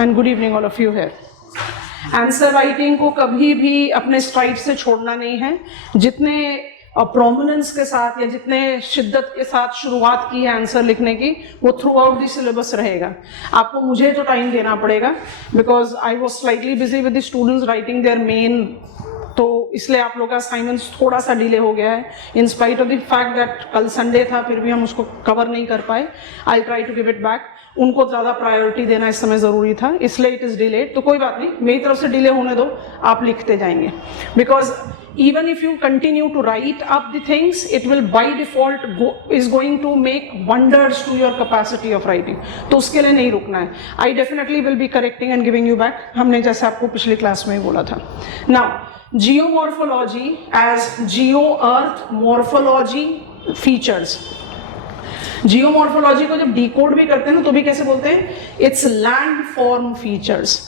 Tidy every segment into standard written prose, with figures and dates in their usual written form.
And good evening all of you here. Answer writing को कभी भी अपने स्ट्राइड से छोड़ना नहीं है। जितने प्रोमिनेंस के साथ या जितने शिद्दत के साथ शुरुआत की है आंसर लिखने की, वो थ्रू आउट दी सिलेबस रहेगा। आपको मुझे तो टाइम देना पड़ेगा because I was slightly busy with the students writing their main, तो इसलिए आप लोग का असाइनमेंट्स थोड़ा सा डिले हो गया है। In spite of the fact that कल संडे था, फिर भी हम उसको कवर नहीं कर पाए। I try to give it back. उनको ज़्यादा प्रायोरिटी देना इस समय ज़रूरी था, इसलिए इट इज़ डिलेड। तो कोई बात नहीं, मेरी तरफ से डिले होने दो, आप लिखते जाएंगे। Because even if you continue to write up the things, it will by default is going to make wonders to your capacity of writing. तो उसके लिए नहीं रुकना है। I definitely will be correcting and giving you back, हमने जैसे आपको पिछली क्लास में ही बोला था। Now, geomorphology as geo-earth morphology features. Geomorphology को जब डिकोड भी करते हैं ना तो भी कैसे बोलते हैं? Its landform features.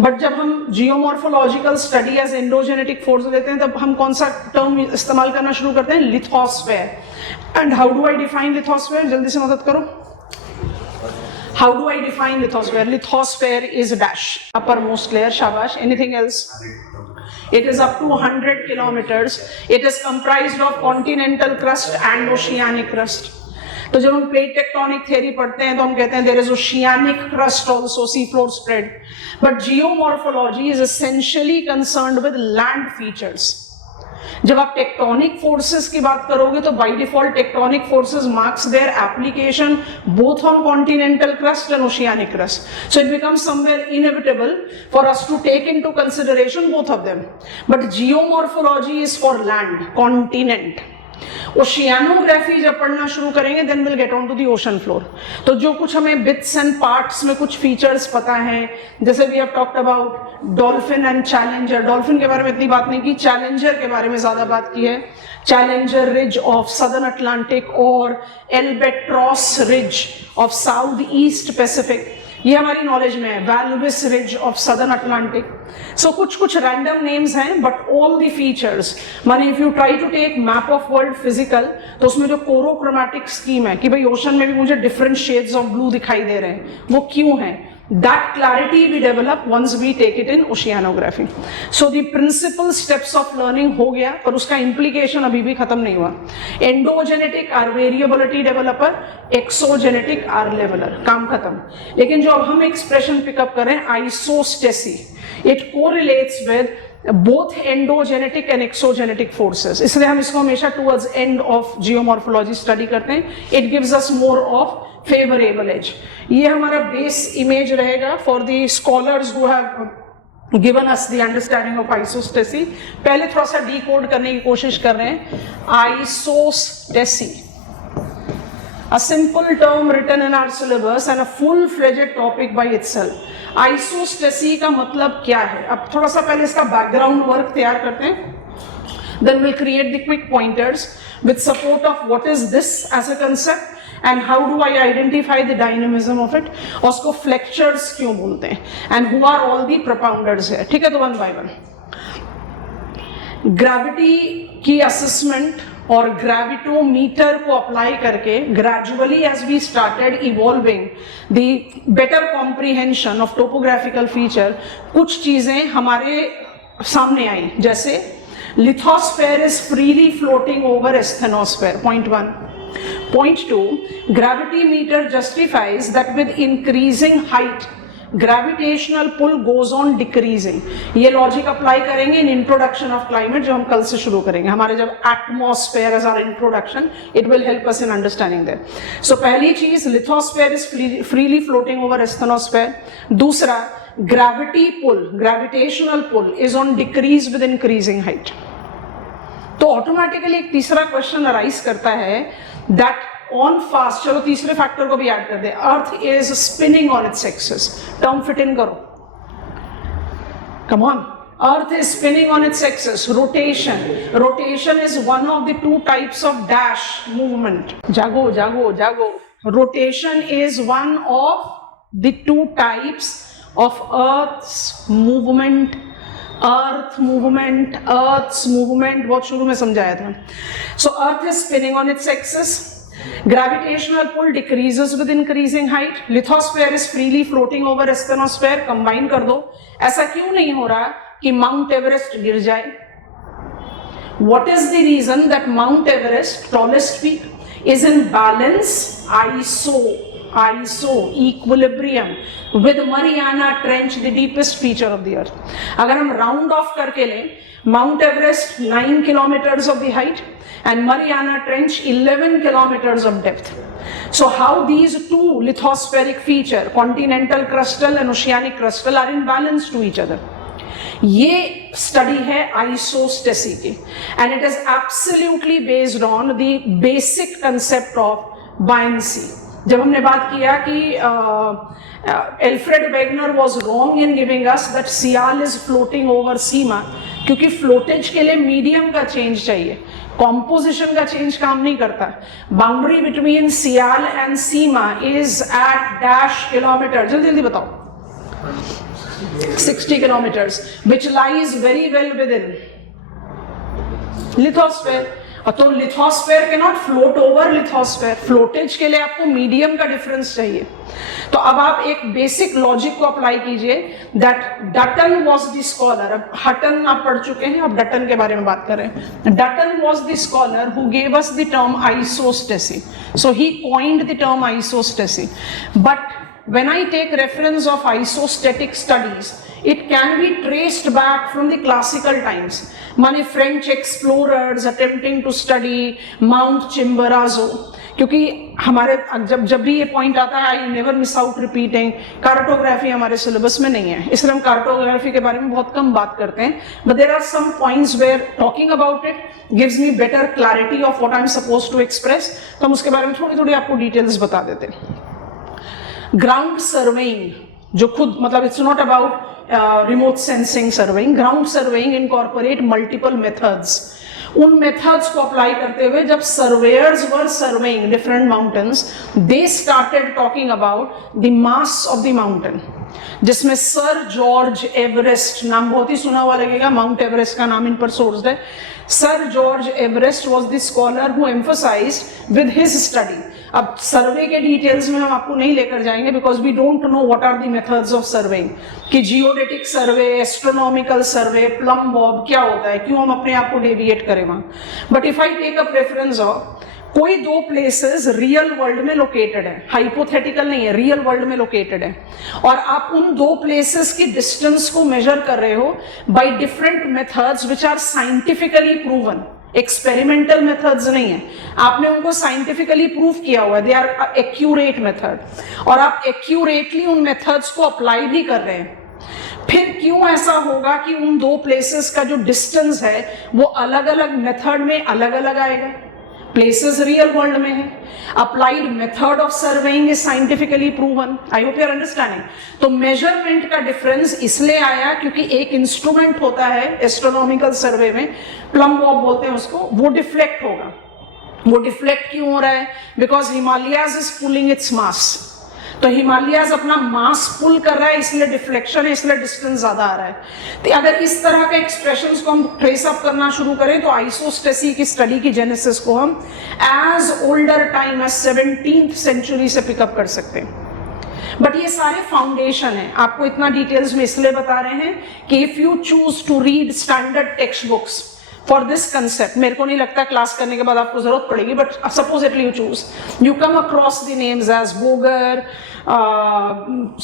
But जब हम geomorphological study as endogenetic force लेते हैं तब हम कौन सा टर्म इस्तेमाल करना शुरू करते हैं? Lithosphere. And how do I define lithosphere? जल्दी से मदद करो। How do I define lithosphere? Lithosphere is dash upper most layer. शाबाश। Anything else? It is up to 100 kilometers. It is comprised of continental crust and oceanic crust. तो जब हम plate tectonic theory पढ़ते हैं तो हम कहते हैं there is oceanic crust also, sea floor spread. But geomorphology is essentially concerned with land features. जब आप टेक्टोनिक फोर्सेस की बात करोगे तो by default tectonic forces marks their application both on continental crust and oceanic crust. So it becomes somewhere inevitable for us to take into consideration both of them. But geomorphology is for land, continent. Oceanography जब पढ़ना शुरू करेंगे then will gate on to the ocean floor. तो जो कुछ हमें bits and parts में कुछ फीचर्स पता है, जैसे we have talked about Dolphin and Challenger. Dolphin के बारे में इतनी बात नहीं की, चैलेंजर के बारे में ज्यादा बात की है। Challenger ridge of southern Atlantic और Albatross ridge of south east Pacific, ये हमारी नॉलेज में है। Walvis ridge of southern Atlantic. So कुछ रैंडम नेम्स हैं बट ऑल द फीचर्स, माने if you try to take map of world physical तो उसमें जो कोरोक्रोमैटिक स्कीम है कि भाई ओशन में भी मुझे डिफरेंट शेड्स ऑफ ब्लू दिखाई दे रहे हैं, वो क्यों है? That clarity we develop once we take it in oceanography. So the principal steps of learning हो गया, पर उसका implication अभी भी खत्म नहीं हुआ। Endogenetic are variability developer, exogenetic are leveler, काम खत्म। लेकिन जो अब हम expression pick up करें, isostasy, it correlates with both endogenetic and exogenetic forces. इसलिए हम इसको हमेशा towards end of geomorphology study करते हैं। It gives us more of favorable edge. ये हमारा बेस इमेज रहेगा for the scholars who have given us the understanding of isostasy. पहले थोड़ा सा डिकोड करने की कोशिश कर रहे हैं। Isostasy, a simple term written in our syllabus and a full-fledged topic by itself. Isostasy का मतलब क्या है? अब थोड़ा सा पहले इसका बैकग्राउंड वर्क तैयार करते हैं, then we'll create the quick pointers with support of what is this as a concept and how do I identify the dynamism of it, और उसको flexures क्यों बोलते हैं, and who are all the propounders है। ठीक है, तो one by one. Gravity की असेसमेंट और ग्रेविटोमीटर को अप्लाई करके gradually as we started evolving the better comprehension of topographical feature, कुछ चीजें हमारे सामने आई, जैसे lithosphere is freely floating over asthenosphere, point 1। Point 2, gravity meter justifies that with increasing height, gravitational pull goes on decreasing. ये logic apply करेंगे in introduction of climate जो हम कल से शुरू करेंगे। हमारे जब atmosphere as our introduction, it will help us in understanding that. So पहली चीज, lithosphere is freely floating over asthenosphere. दूसरा, gravity pull, gravitational pull is on decrease with increasing height. तो ऑटोमेटिकली एक तीसरा क्वेश्चन अराइज करता है that on fast, चलो तीसरे फैक्टर को भी ऐड कर दे, earth is spinning on its axis. Term fit in करो, come on. Earth is spinning on its axis. Rotation, rotation is one of the two types of dash movement. जागो जागो जागो। Rotation is one of the two types of earth's movement. Earth movement बहुत शुरू में समझाया था। So earth is spinning on its axis Gravitational pull decreases with increasing height. Lithosphere is freely floating over asthenosphere. Combine कर दो. ऐसा क्यों नहीं हो रहा कि माउंट एवरेस्ट गिर जाए? What is the reason that Mount Everest, tallest peak, is in balance, equilibrium with Mariana Trench, the deepest feature of the earth? अगर हम round off करके लें, Mount Everest 9 kilometers of the height and Mariana Trench 11 kilometers of depth. So how these two lithospheric feature, continental crustal and oceanic crustal, are in balance to each other? ये study है isostasy की, and it is absolutely based on the basic concept of buoyancy. जब हमने बात किया कि Alfred Wegener was wrong in giving us that sial is floating over sima, क्योंकि flotage के लिए मीडियम का चेंज चाहिए, कॉम्पोजिशन का चेंज काम नहीं करता. Boundary between sial and sima is at dash kilometre, जल्दी जल्दी बताओ. 60 kilometers, which lies very well within lithosphere. तो lithosphere cannot float over lithosphere. फ्लोटेज के लिए आपको मीडियम का डिफरेंस चाहिए. तो अब आप एक बेसिक लॉजिक को अप्लाई कीजिए that Dutton was the scholar. अब हटन आप पढ़ चुके हैं, अब डटन के बारे में बात करें. Dutton was the scholar who gave us the term isostasy. So he coined the term isostasy. But when I take reference of isostatic studies, it can be traced back from the classical times. Many French explorers attempting to study Mount Chimborazo, क्योंकि हमारे जब भी ये point आता है, I never miss out repeating, cartography हमारे syllabus में नहीं है, इसलिए हम कार्टोग्राफी के बारे में बहुत कम बात करते हैं. But there are some points where talking about it gives me better clarity of what I am suppose to express. तो हम उसके बारे में थोड़ी थोड़ी आपको डिटेल्स बता देते हैं. ग्राउंड सर्वेइंग, जो खुद मतलब it's not about remote sensing surveying. Ground surveying incorporate multiple methods. उन मेथड्स को अप्लाई करते हुए जब surveyor's were surveying different mountains, they started talking about the mass of the mountain, जिसमें सर जॉर्ज एवरेस्ट, नाम बहुत ही सुना हुआ लगेगा, माउंट एवरेस्ट का नाम इन पर सोर्स्ड है. Sir George Everest was the scholar who emphasized with his study. अब सर्वे के डिटेल्स में हम आपको नहीं लेकर जाएंगे because we don't know what are the methods of surveying, कि geodetic survey, astronomical survey, plumb bob क्या होता है, क्यों हम अपने आप को डेविएट करें वहां. But if I take a preference of कोई दो प्लेसेस रियल वर्ल्ड में लोकेटेड है, हाइपोथेटिकल नहीं है, रियल वर्ल्ड में लोकेटेड है, और आप उन दो प्लेसेस की डिस्टेंस को मेजर कर रहे हो by different methods which are scientifically proven. Experimental methods नहीं है, आपने उनको साइंटिफिकली प्रूव किया हुआ है, दे आर एक्यूरेट मेथड, और आप एक्यूरेटली उन मेथड्स को अप्लाई भी कर रहे हैं. फिर क्यों ऐसा होगा कि उन दो प्लेसेस का जो डिस्टेंस है वो अलग अलग मेथड में अलग अलग आएगा? प्लेसेस रियल वर्ल्ड में है, applied method of surveying is scientifically proven. I hope you are understanding. तो मेजरमेंट का डिफरेंस इसलिए आया क्योंकि एक इंस्ट्रूमेंट होता है एस्ट्रोनॉमिकल सर्वे में, प्लम बॉब बोलते हैं उसको, वो डिफ्लेक्ट होगा. वो डिफ्लेक्ट क्यों हो रहा है? Because Himalayas is pulling its mass. तो हिमालयाज अपना मास पुल कर रहा है, इसलिए डिफ्लेक्शन है, इसलिए डिस्टेंस ज्यादा आ रहा है. तो अगर इस तरह के एक्सप्रेशंस को हम ट्रेस अप करना शुरू करें तो आइसोस्टेसी की स्टडी की जेनेसिस को हम as older time as 17th century से पिकअप कर सकते हैं. बट ये सारे फाउंडेशन है, आपको इतना डिटेल्स में इसलिए बता रहे हैं कि if you choose to read standard textbooks for this concept, मेरे को नहीं लगता क्लास करने के बाद आपको जरूरत पड़ेगी, but supposedly you choose, you come across the names as Bouguer,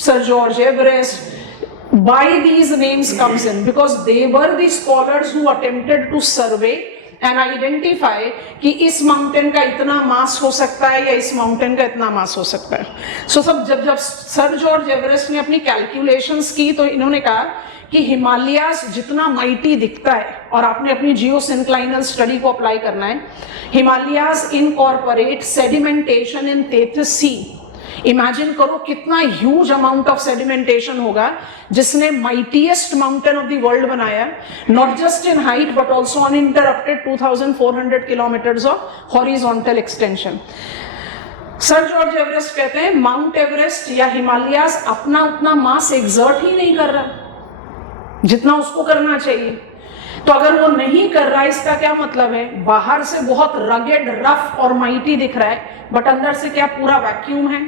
Sir George Everest. Why these names comes in? Because they were the scholars who attempted to survey and identify कि इस mountain का इतना मास हो सकता है या इस mountain का इतना मास हो सकता है. So सब जब सर जॉर्ज एवरेस्ट ने अपनी कैलकुलेशंस की तो इन्होंने कहा कि हिमालयाज जितना माइटी दिखता है, और आपने अपनी जियोसिंक्लाइनल स्टडी को अप्लाई करना है, Himalayas incorporate sedimentation in Tethys sea. Imagine करो कितना ह्यूज अमाउंट ऑफ सेडिमेंटेशन होगा जिसने mightiest mountain of the world बनाया, not just in height but also uninterrupted 2400 kilometres of horizontal extension. Sir George Everest कहते हैं माउंट एवरेस्ट या हिमालयाज अपना उतना मास एक्सर्ट ही नहीं कर रहा जितना उसको करना चाहिए. तो अगर वो नहीं कर रहा है इसका क्या मतलब है? बाहर से बहुत रगेड, रफ और माइटी दिख रहा है, बट अंदर से क्या पूरा वैक्यूम है?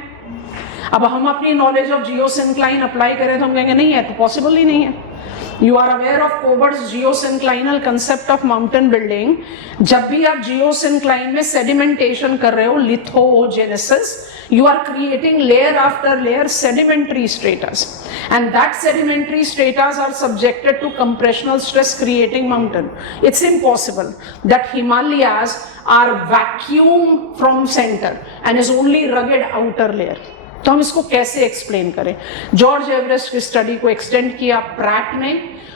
अब हम अपनी नॉलेज ऑफ जियोसिंक्लाइन अप्लाई करें तो हम कहेंगे नहीं है, तो पॉसिबल ही नहीं है। You are aware of Kober's geosynclinal concept of mountain building. जब भी आप जियोसिंक्लाइन में सेडिमेंटेशन कर रहे हो, लिथोजेनेसिस, you are creating layer after layer sedimentary stratus, and that sedimentary stratus are subjected to compressional stress, creating mountain. It's impossible that Himalayas are vacuum from center and is only rugged outer layer. तो हम इसको कैसे explain करें? George Everest की study को extend किया Pratt ने,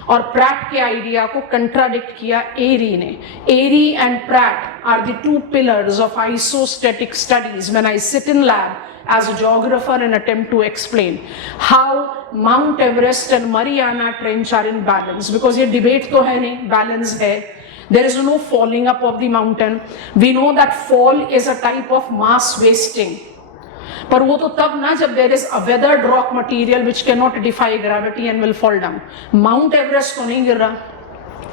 और प्रैट के आइडिया को कंट्राडिक्ट किया एरी ने। Airy and Pratt are the two pillars of isostatic studies when I sit in lab as a geographer and attempt to explain how Mount Everest and Mariana Trench are in balance, because ये debate तो है नहीं, balance है. There is no falling up of the mountain. We know that fall is a type of mass wasting. पर वो तो तब ना जब there is a weathered rock material which cannot defy gravity and will fall down. Mount Everest तो नहीं गिर रहा,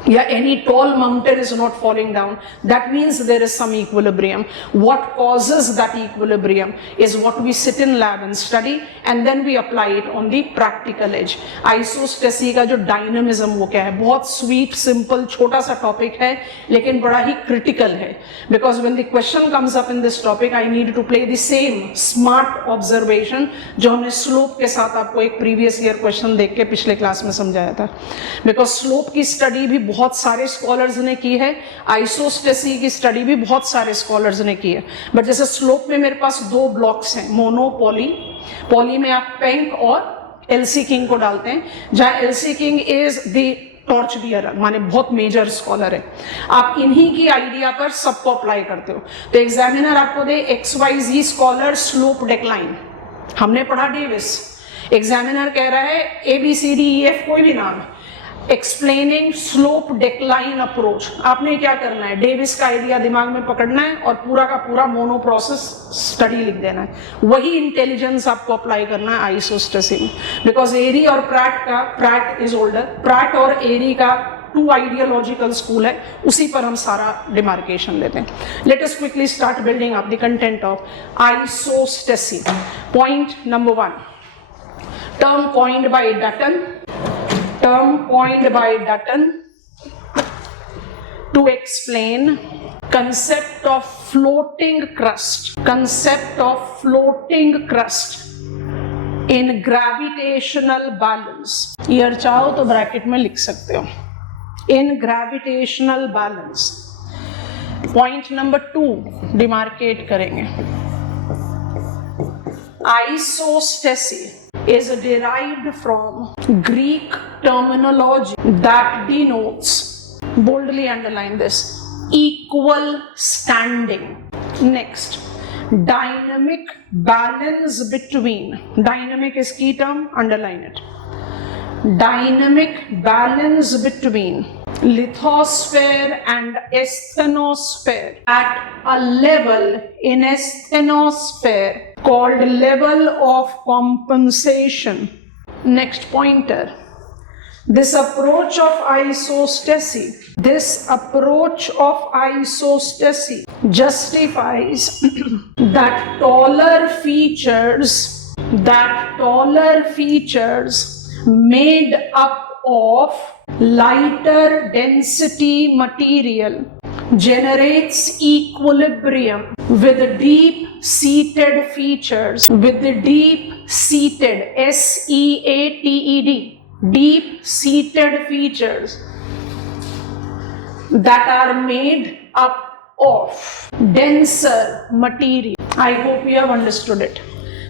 या any tall mountain is not falling down. That means there is some equilibrium. What causes that equilibrium is what we sit in lab and study, and then we apply it on the practical edge. Isostasy का जो dynamism वो क्या है? बहुत sweet, simple, छोटा सा topic है, लेकिन बड़ा ही critical है. Because when the question comes up in this topic, I need to play the same smart observation जो हमने slope के साथ आपको एक previous year question देख के पिछले क्लास में समझाया था. Because slope की study भी बहुत सारे स्कॉलर्स ने की है, आइसोस्टेसी की स्टडी भी बहुत सारे स्कॉलर्स ने की है, बट जैसे स्लोप में मेरे पास दो ब्लॉक्स हैं, मोनो, पॉली. पॉली में आप पेंक और एलसी किंग को डालते हैं, जहां LC king is the torch bearer, माने बहुत मेजर स्कॉलर है. आप इन्हीं की आइडिया पर सबको अप्लाई करते हो. तो एग्जामिनर आपको दे XYZ स्कॉलर स्लोप डिक्लाइन, हमने पढ़ा डेविस. एग्जामिनर कह रहा है ABCDEF कोई भी नाम, एक्सप्लेनिंग स्लोप डिक्लाइन अप्रोच. आपने क्या करना है? डेविस का आइडिया दिमाग में पकड़ना है और पूरा का पूरा मोनो प्रोसेस स्टडी लिख देना है. वही इंटेलिजेंस आपको अप्लाई करना है आइसोस्टेसी में. बिकॉज एरी और प्रैट इज ओल्डर, प्रैट और एरी का टू आइडियोलॉजिकल स्कूल है, उसी पर हम सारा डिमार्केशन लेते हैं. Let us quickly start building up the content of isostasy. Point number 1, term coined bye Dutton. Term coined by Dutton to explain concept of floating crust. Concept of floating crust in gravitational balance. Year चाहो तो bracket में लिख सकते हो. In gravitational balance. Point number 2 demarcate करेंगे. Isostasy is derived from Greek terminology that denotes, boldly underline this, equal standing. Next, dynamic balance between, dynamic is key term, underline it. Dynamic balance between lithosphere and asthenosphere at a level in asthenosphere called level of compensation. Next pointer. This approach of isostasy justifies that taller features made up of lighter density material generates equilibrium with deep-seated features, SEATED, deep-seated features that are made up of denser material. I hope you have understood it.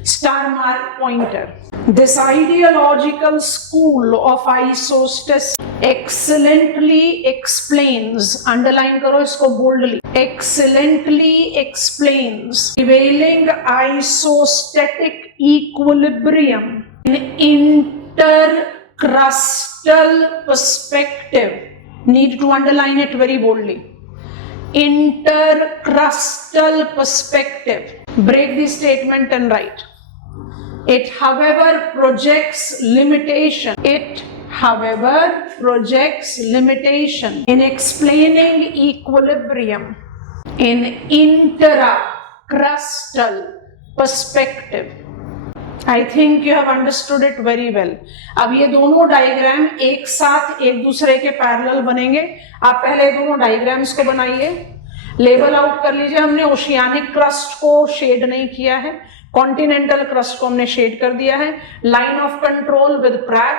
Star mark pointer. This ideological school of isostasy excellently explains, underline करो इसको boldly, excellently explains prevailing isostatic equilibrium in intercrustal perspective. Need to underline it very boldly. Intercrustal perspective. Break the statement and write. It, however, projects limitation. It, however, projects limitation in explaining equilibrium in intracrustal perspective. I think you have understood it very well. अब ये दोनों diagram एक साथ एक दूसरे के parallel बनेंगे. आप पहले दोनों डायग्राम्स को बनाइए, लेबल आउट कर लीजिए. हमने ओशियानिक क्रस्ट को शेड नहीं किया है, कॉन्टिनेंटल क्रस्ट को हमने शेड कर दिया है. Line of control with Pratt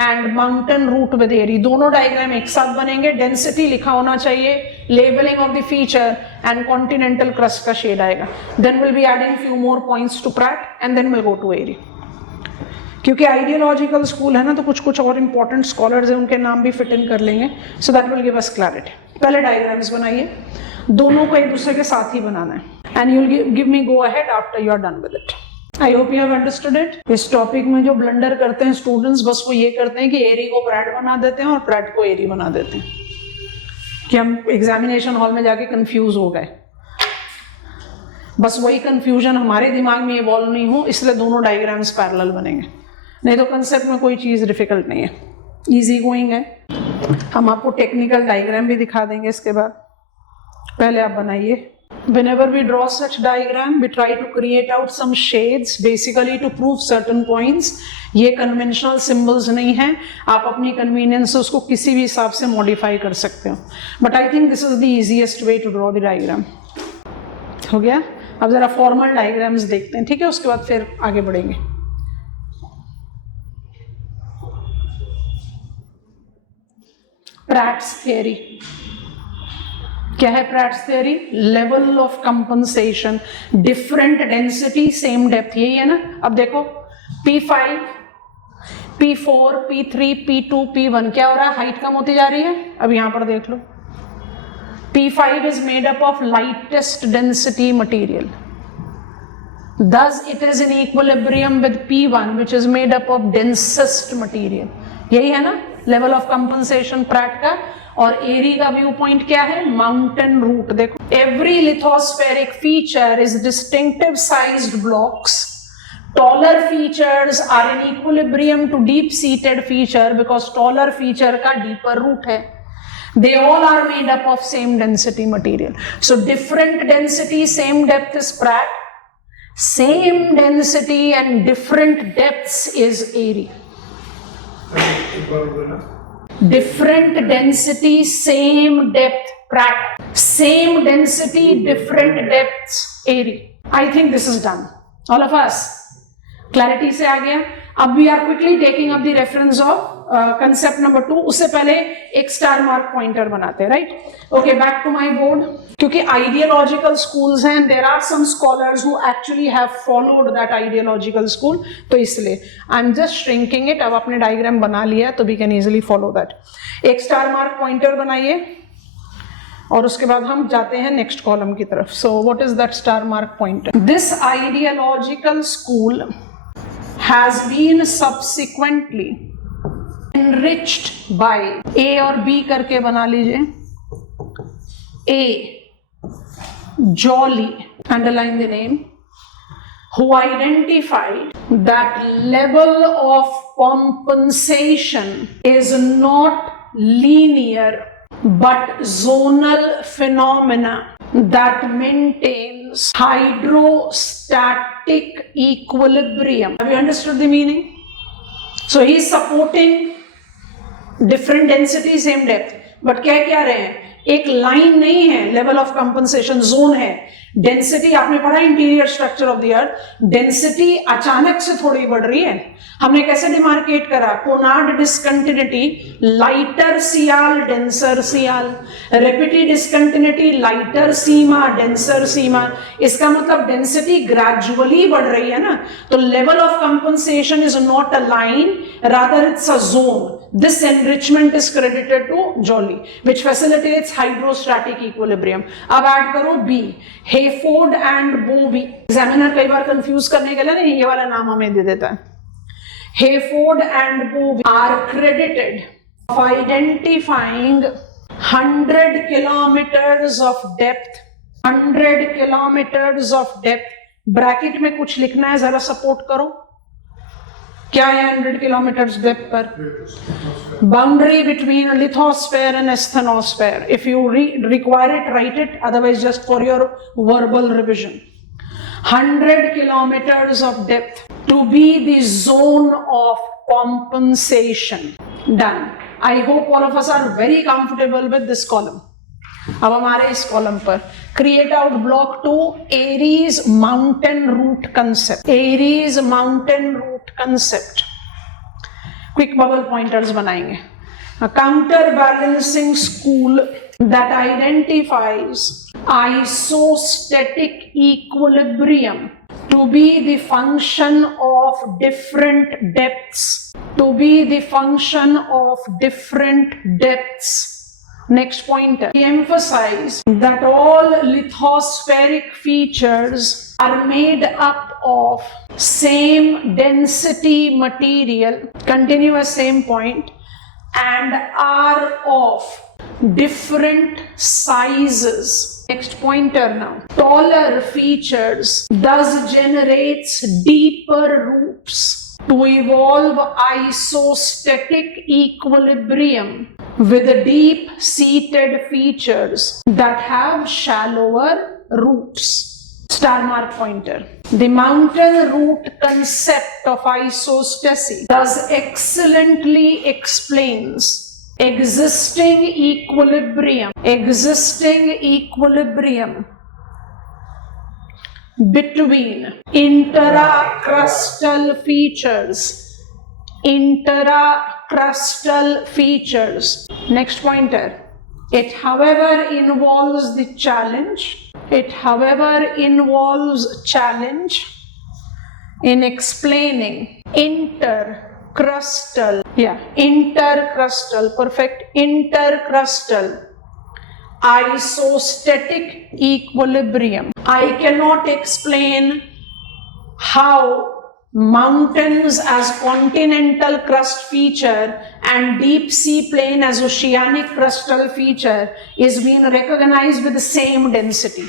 and mountain root with Airy, दोनों डायग्राम एक साथ बनेंगे. डेंसिटी लिखा होना चाहिए, labelling of the feature and continental crust का शेड आएगा. Then will be adding few more points to Pratt and then will go to Airy. क्योंकि आइडियोलॉजिकल स्कूल है ना, तो कुछ कुछ और इंपॉर्टेंट स्कॉलर्स हैं, उनके नाम भी फिट इन कर लेंगे. So that will give us clarity. पहले डायग्राम्स बनाइए, दोनों को एक दूसरे के साथ ही बनाना है. And you will give me go ahead after you are done with it. I hope you have understood it. इस टॉपिक में जो ब्लंडर करते हैं स्टूडेंट्स, बस वो ये करते हैं कि एरी को प्रैट बना देते हैं और प्रैट को एरी बना देते हैं, कि हम एग्जामिनेशन हॉल में जाके कंफ्यूज हो गए. बस वही कंफ्यूजन हमारे दिमाग में इवॉल्व नहीं हो, इसलिए दोनों डायग्राम्स पैरेलल बनेंगे. नहीं तो कंसेप्ट में कोई चीज डिफिकल्ट नहीं है, इजी गोइंग है. हम आपको टेक्निकल डायग्राम भी दिखा देंगे इसके बाद. पहले आप बनाइए. Whenever we draw such diagram, we try to create out some shades, basically to prove certain points. ये conventional symbols नहीं हैं, आप अपनी convenience से उसको किसी भी हिसाब से modify कर सकते हो. But I think this is the easiest way to draw the diagram. हो गया? अब जरा formal diagrams देखते हैं, ठीक है? उसके बाद फिर आगे बढ़ेंगे. Pratt's theory. क्या है Pratt's theory? Level of compensation, different density same depth, यही है ना. अब देखो P5, P4, P3, P2, P1 क्या हो रहा है? हाइट कम होती जा रही है. अब यहां पर देख लो, P5 is made up of lightest density material. Thus it is in equilibrium with P1 which is made up of densest material. यही है ना लेवल ऑफ कंपनसेशन प्रैट का. और एरी का व्यू पॉइंट क्या है? Mountain root. देखो, every lithospheric feature is distinctive sized blocks. Taller features are in equilibrium to deep seated feature because taller feature का डीपर रूट है. They all are made up of same density material. So different density, same depth is Pratt. Same density and different depths is Airy. Different density, same depth, Pratt. Same density, different depths, Airy. I think this is done. All of us. Clarity से आ गया. अब we are quickly taking up the reference of concept number 2. उससे पहले एक star mark pointer बनाते हैं, right? Okay, back to my board. क्योंकि ideological schools हैं, there are some scholars who actually have followed that ideological school, तो इसलिए I am just shrinking it. अब आपने डायग्राम बना लिया तो we can easily follow that. एक स्टार मार्क पॉइंटर बनाइए और उसके बाद हम जाते हैं नेक्स्ट कॉलम की तरफ. So what is that star mark pointer? This ideological school has been subsequently enriched by A और B करके बना लीजिए. A, Joly, underline the name, who identified that level of compensation is not linear but zonal phenomena that maintains hydrostatic equilibrium. Have you understood the meaning? So he is supporting different density, same depth. But क्या रहे हैं? एक line नहीं है, level of compensation zone है. Density आपने पढ़ा interior structure of the earth, density अचानक से थोड़ी बढ़ रही है. हमने कैसे डिमार्केट करा? कोनार्ड डिस्कंटिन्यूटी, लाइटर सियाल, डेंसर सियाल. रेपिटी डिस्कंटिन्यूटी, लाइटर सीमा, डेंसर सीमा. इसका मतलब डेंसिटी ग्रेजुअली बढ़ रही है ना. तो level of compensation is not a line, rather it's a zone. This enrichment is credited to Joly, which facilitates hydrostatic equilibrium. अब add करो B, Hayford and Bowlby. Examiner कई बार कंफ्यूज करने के लिए ना ये वाला नाम हमें दे देता है. Hayford and Bowlby are credited of identifying 100 kilometers of depth. 100 kilometers of depth. Bracket में कुछ लिखना है, जरा सपोर्ट करो. क्या है 100 किलोमीटर डेप्थ पर? Boundary between lithosphere and asthenosphere. If you require it, write it, otherwise just for your verbal revision. 100 kilometers of depth to be the zone of compensation. Done. I hope all of us are very comfortable with this column. अब हमारे इस column पर create out block 2 Airy's mountain root concept. Airy's mountain root concept. Quick bubble pointers बनाएंगे. Counter balancing school that identifies isostatic equilibrium to be the function of different depths. To be the function of different depths. Next pointer. We emphasize that all lithospheric features are made up of same density material, continuous same point, and are of different sizes. Next pointer now. Taller features thus generates deeper roots to evolve isostatic equilibrium with deep-seated features that have shallower roots. Star mark pointer. The mountain root concept of isostasy thus excellently explains existing equilibrium between intercrustal features. Next pointer. It however involves challenge in explaining intercrustal isostatic equilibrium. I cannot explain how mountains as continental crust feature and deep sea plain as oceanic crustal feature is being recognized with the same density.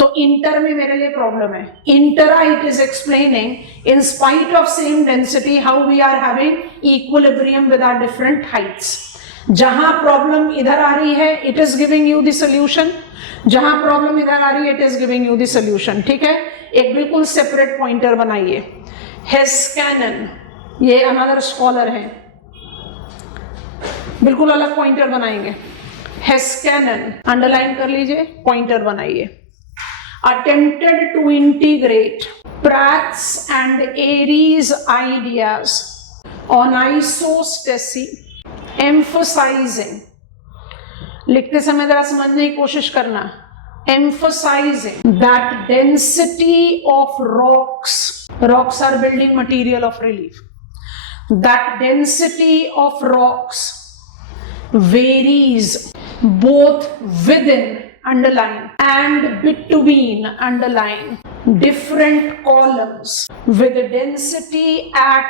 तो inter में मेरे लिए problem है. Intra it is explaining in spite of same density how we are having equilibrium with our different heights. जहां problem इधर आ रही है it is giving you the solution, जहां प्रॉब्लम इधर आ रही है it is giving you the solution. ठीक है, एक बिल्कुल सेपरेट पॉइंटर बनाइए. हेस्कैनन, ये अनदर स्कॉलर है, बिल्कुल अलग पॉइंटर बनाएंगे. हेस्कैनन अंडरलाइन कर लीजिए, पॉइंटर बनाइए. Attempted to integrate Pratt's and Airy's ideas on isostasy, emphasizing, लिखते समय जरा समझने की कोशिश करना, emphasizing that density of rocks are building material of relief, that density of rocks varies both within underline and between underline different columns with density at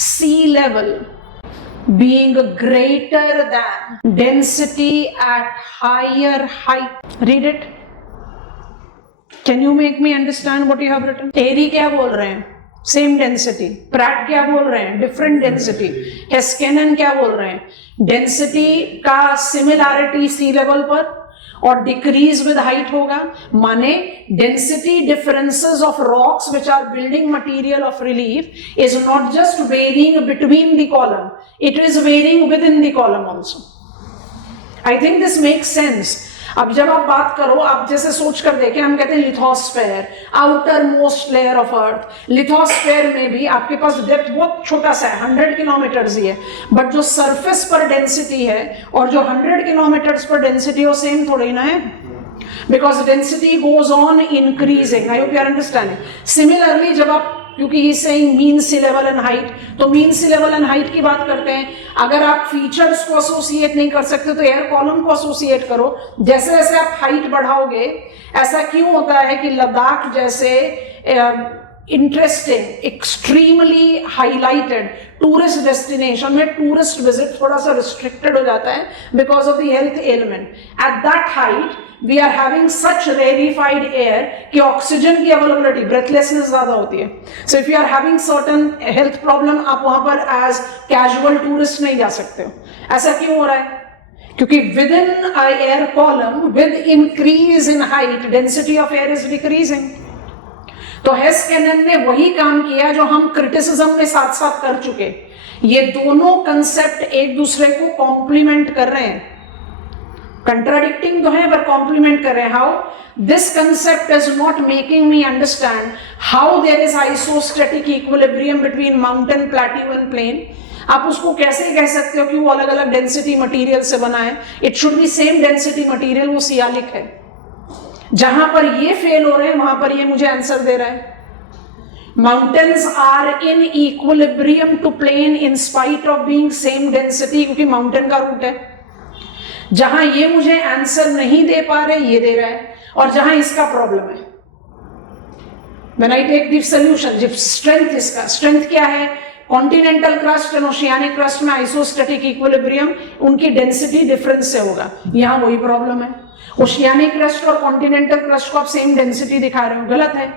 sea level being greater than density at higher height. Read it. Can you make me understand what you have written? Airy क्या बोल रहे हैं? Same density. Pratt क्या बोल रहे हैं? Different density. हेस्केनन क्या बोल रहे हैं? डेंसिटी का सिमिलैरिटी सी लेवल पर और डिक्रीज विद हाइट होगा. माने density differences of rocks which are building material of relief is not just varying between the column, it is varying within the column also. I think this makes sense. अब जब आप बात करो, आप जैसे सोच कर देखें, हम कहते हैं lithosphere, outer most layer of earth. Lithosphere में भी आपके पास डेप्थ बहुत छोटा सा है, 100 किलोमीटर्स ही है, बट जो सरफेस पर डेंसिटी है और जो 100 किलोमीटर्स पर डेंसिटी वो सेम थोड़ी ना है, because density goes on increasing. I hope you are understanding. Similarly जब आप, क्योंकि he saying mean sea level and height, तो mean sea level and height की बात करते हैं. अगर आप फीचर्स को एसोसिएट नहीं कर सकते तो एयर कॉलम को एसोसिएट करो. जैसे जैसे आप हाइट बढ़ाओगे, ऐसा क्यों होता है कि लद्दाख जैसे interesting, extremely highlighted tourist destination में टूरिस्ट विजिट थोड़ा सा रिस्ट्रिक्टेड हो जाता है because of the health element. At that height we are having such rarefied air कि ऑक्सीजन की अवेलेबिलिटी, ब्रेथलेसनेस ज्यादा होती है. So if you are having certain health problem, आप वहां पर एज कैजुअल टूरिस्ट नहीं जा सकते हो. ऐसा क्यों हो रहा है? क्योंकि with in air column, with increase in height, density of air is decreasing. तो हेस्केनन ने वही काम किया जो हम क्रिटिसिज्म में साथ साथ कर चुके. ये दोनों कंसेप्ट एक दूसरे को कॉम्प्लीमेंट कर रहे हैं. कंट्राडिक्टिंग तो है पर कॉम्प्लीमेंट कर रहे हैं. How? This concept is not making me understand how there is isostatic equilibrium between mountain, plateau and plain. आप उसको कैसे कह सकते हो कि वो अलग अलग डेंसिटी मटेरियल से बना है? It should be same density material. वो सियालिक है. जहां पर ये फेल हो रहे हैं वहां पर ये मुझे आंसर दे रहा है. Mountains are in equilibrium to plain in spite of being same density, क्योंकि माउंटेन का रूट है. जहां ये मुझे आंसर नहीं दे पा रहे, ये दे रहा है. और जहां इसका प्रॉब्लम है, when I take the solution, जब स्ट्रेंथ, इसका स्ट्रेंथ क्या है? Continental crust and oceanic crust में आइसोस्टैटिक इक्विलिब्रियम, उनकी डेंसिटी डिफरेंस से होगा. यहां वही प्रॉब्लम है. ओशियानिक क्रस्ट और कॉन्टिनेंटल क्रस्ट को आप सेम डेंसिटी दिखा रहे हो, गलत है.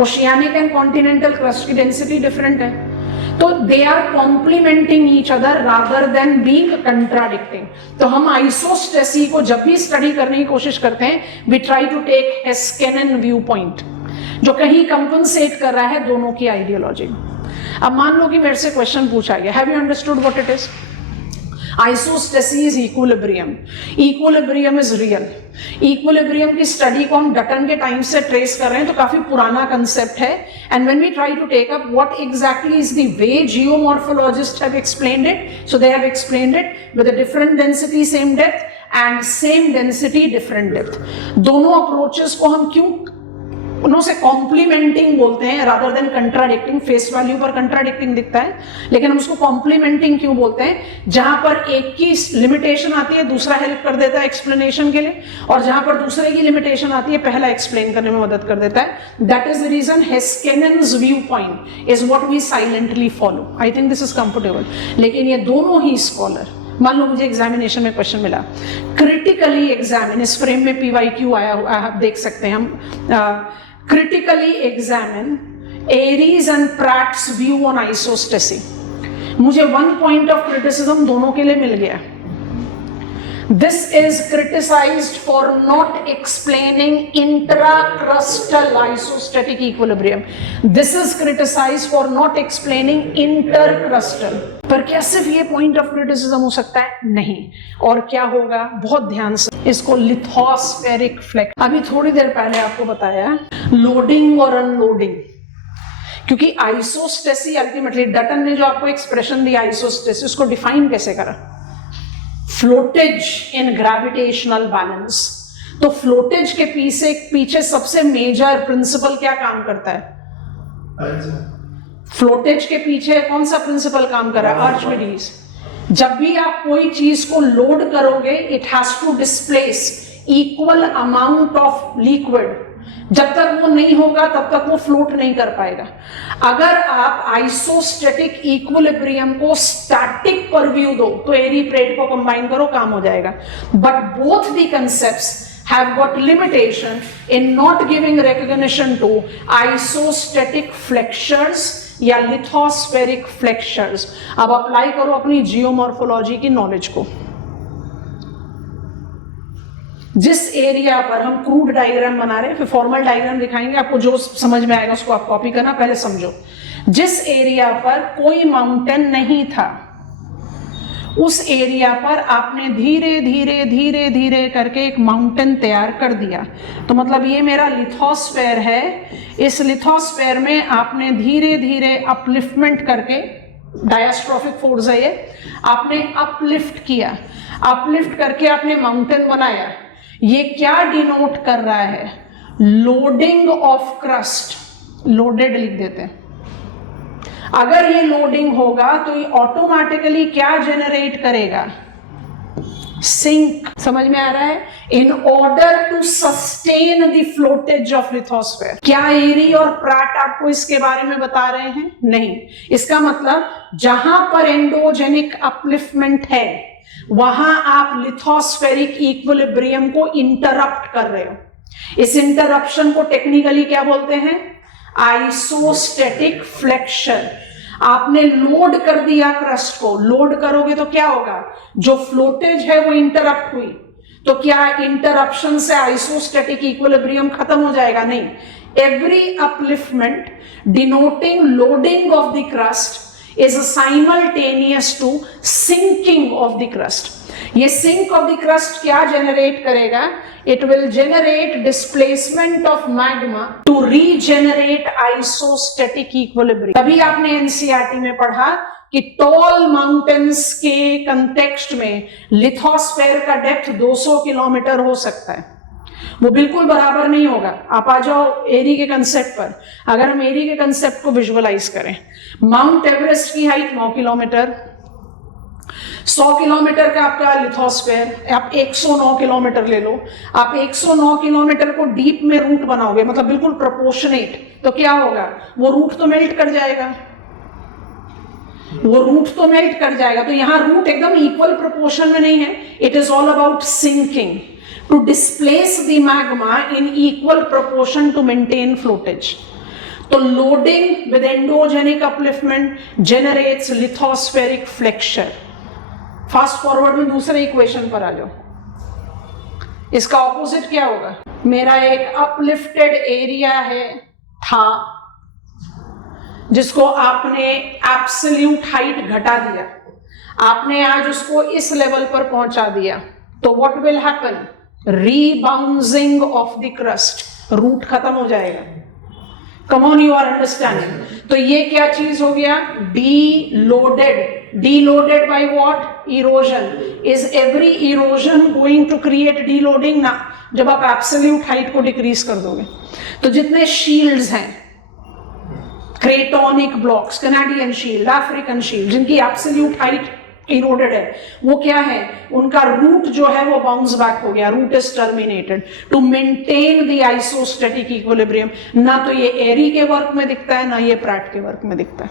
ओशियानिक एंड कॉन्टिनेंटल क्रस्ट की डेंसिटी डिफरेंट है. तो they are complementing each other rather than being contradicting. तो हम आइसोस्टेसी को जब भी स्टडी करने की कोशिश करते हैं, we try to take Heiskanen view point, जो कहीं कंपनसेट कर रहा है दोनों की आइडियोलॉजी. अब मान लो कि मेरे से क्वेश्चन पूछा गया, have you understood what it is? Isostasy is equilibrium. Equilibrium is real. Equilibrium की स्टडी को हम डटन के टाइम से ट्रेस कर रहे हैं, तो काफी पुराना कंसेप्ट है. And when we try to take up what exactly is the way geomorphologist have explained it, so they have explained it with a different density same depth and same density different depth. दोनों approaches को हम क्यों उन्हों से complementing बोलते हैं rather than contradicting? Face value पर contradicting दिखता है, लेकिन हम उसको कॉम्प्लीमेंटिंग क्यों बोलते हैं? जहां पर एक की लिमिटेशन आती है दूसरा हेल्प कर देता है एक्सप्लेनेशन के लिए, और जहां पर दूसरे की लिमिटेशन आती है पहला एक्सप्लेन करने में मदद कर देता है. That is the reason Heiskanen's view point is what we silently follow. I think this is comfortable. लेकिन ये दोनों ही स्कॉलर, मान लो मुझे एग्जामिनेशन में क्वेश्चन मिला, क्रिटिकली एग्जामिन, इस फ्रेम में PYQ आया हुआ आप देख सकते हैं हम, critically examine Airy's and Pratt's view on isostasy. मुझे 1 point of criticism दोनों के लिए मिल गया. This is criticized for not explaining intracrustal isostatic equilibrium. This is criticized for not explaining intercrustal. पर क्या सिर्फ ये पॉइंट ऑफ क्रिटिसिज्म हो सकता है? नहीं. और क्या होगा? बहुत ध्यान से, इसको लिथोस्फेरिक फ्लेक्स. अभी थोड़ी देर पहले आपको बताया लोडिंग और अनलोडिंग, क्योंकि आइसोस्टेसी अल्टीमेटली डटन ने जो आपको एक्सप्रेशन दिया आइसोस्टेसी, उसको डिफाइन कैसे करा? फ्लोटेज इन ग्रेविटेशनल बैलेंस. तो फ्लोटेज के पीछे सबसे मेजर प्रिंसिपल क्या काम करता है? फ्लोटेज के पीछे कौन सा प्रिंसिपल काम कर रहा है? आर्चिमिडीज. जब भी आप कोई चीज को लोड करोगे, it has to displace equal amount of liquid. जब तक वो नहीं होगा तब तक वो फ्लोट नहीं कर पाएगा. अगर आप आइसोस्टैटिक इक्विलिब्रियम को स्टैटिक पर व्यू दो तो एरी प्रेट को कंबाइन करो, काम हो जाएगा. But both the concepts have got limitation in not giving recognition to isostatic flexures या लिथोस्फेरिक फ्लेक्चर्स. अब अप्लाई करो अपनी जियोमॉर्फोलॉजी की नॉलेज को. जिस एरिया पर हम क्रूड डायग्राम बना रहे हैं, फिर फॉर्मल डायग्राम दिखाएंगे आपको, जो समझ में आएगा उसको आप कॉपी करना. पहले समझो, जिस एरिया पर कोई माउंटेन नहीं था, उस एरिया पर आपने धीरे धीरे धीरे धीरे करके एक माउंटेन तैयार कर दिया. तो मतलब ये मेरा लिथोस्फेयर है. इस लिथोस्फेयर में आपने धीरे धीरे अपलिफ्टमेंट करके, डायस्ट्रोफिक फोर्स है ये, आपने अपलिफ्ट किया. अपलिफ्ट करके आपने माउंटेन बनाया. ये क्या डिनोट कर रहा है? Loading of crust. लोडेड लिख देते हैं. अगर ये लोडिंग होगा तो ये ऑटोमेटिकली क्या जनरेट करेगा? सिंक, समझ में आ रहा है? In order to sustain the floatage of lithosphere. क्या एरी और प्रैट आपको इसके बारे में बता रहे हैं? नहीं। इसका मतलब जहां पर एंडोजेनिक अपलिफ्टमेंट है वहां आप लिथोस्फेरिक इक्विलिब्रियम को इंटरप्ट कर रहे हो। इस इंटरप्शन को टेक्निकली क्या बोलते हैं? Isostatic flexion. आपने लोड कर दिया क्रस्ट को, लोड करोगे तो क्या होगा? जो फ्लोटेज है वो इंटरप्ट हुई, तो क्या इंटरप्शन से आइसोस्टेटिक इक्विलिब्रियम खत्म हो जाएगा? नहीं। Every upliftment denoting loading of the crust is simultaneous to sinking of the crust. ये sink of the crust क्या generate करेगा? It will generate displacement of magma to regenerate isostatic equilibrium. तभी आपने NCERT में पढ़ा कि टॉल माउंटेन्स के context में लिथोस्फेयर का डेप्थ 200 किलोमीटर हो सकता है। वो बिल्कुल बराबर नहीं होगा। आप आ जाओ एरी के कंसेप्ट पर। अगर हम एरी के कंसेप्ट को विजुअलाइज करें, माउंट एवरेस्ट की हाइट 9 किलोमीटर, 100 किलोमीटर का आपका लिथोस्फेयर, आप 109 किलोमीटर ले लो। आप 109 किलोमीटर को डीप में रूट बनाओगे, मतलब बिल्कुल प्रोपोर्शनेट, तो क्या होगा? वो रूट तो मेल्ट कर जाएगा, वो रूट तो मेल्ट कर जाएगा। तो यहां रूट एकदम इक्वल प्रोपोर्शन में नहीं है। It is all about sinking to displace the magma in equal proportion to maintain floatage. तो loading with endogenic upliftment generates lithospheric flexure. Fast forward में दूसरे इक्वेशन पर आ जाओ। इसका ऑपोजिट क्या होगा? मेरा एक uplifted एरिया है था, जिसको आपने एब्सोल्यूट हाइट घटा दिया, आपने आज उसको इस लेवल पर पहुंचा दिया, तो what will happen? Rebouncing of the crust, root खत्म हो जाएगा। Come on, you are understanding? तो ये क्या चीज हो गया? Deloaded. Deloaded by what? Erosion. Is every erosion going to create deloading? ना, जब आप एब्सोल्यूट हाइट को डिक्रीज कर दोगे। तो जितने शील्ड्स हैं, cratonic blocks, Canadian shield, African shield, जिनकी एब्सोल्यूट हाइट इरोडेड है, वो क्या है? उनका रूट जो है वो बाउंस बैक हो गया। Root is terminated to maintain the isostatic equilibrium. ना तो ये एरी के वर्क में दिखता है, ना ये प्रैट के वर्क में दिखता है।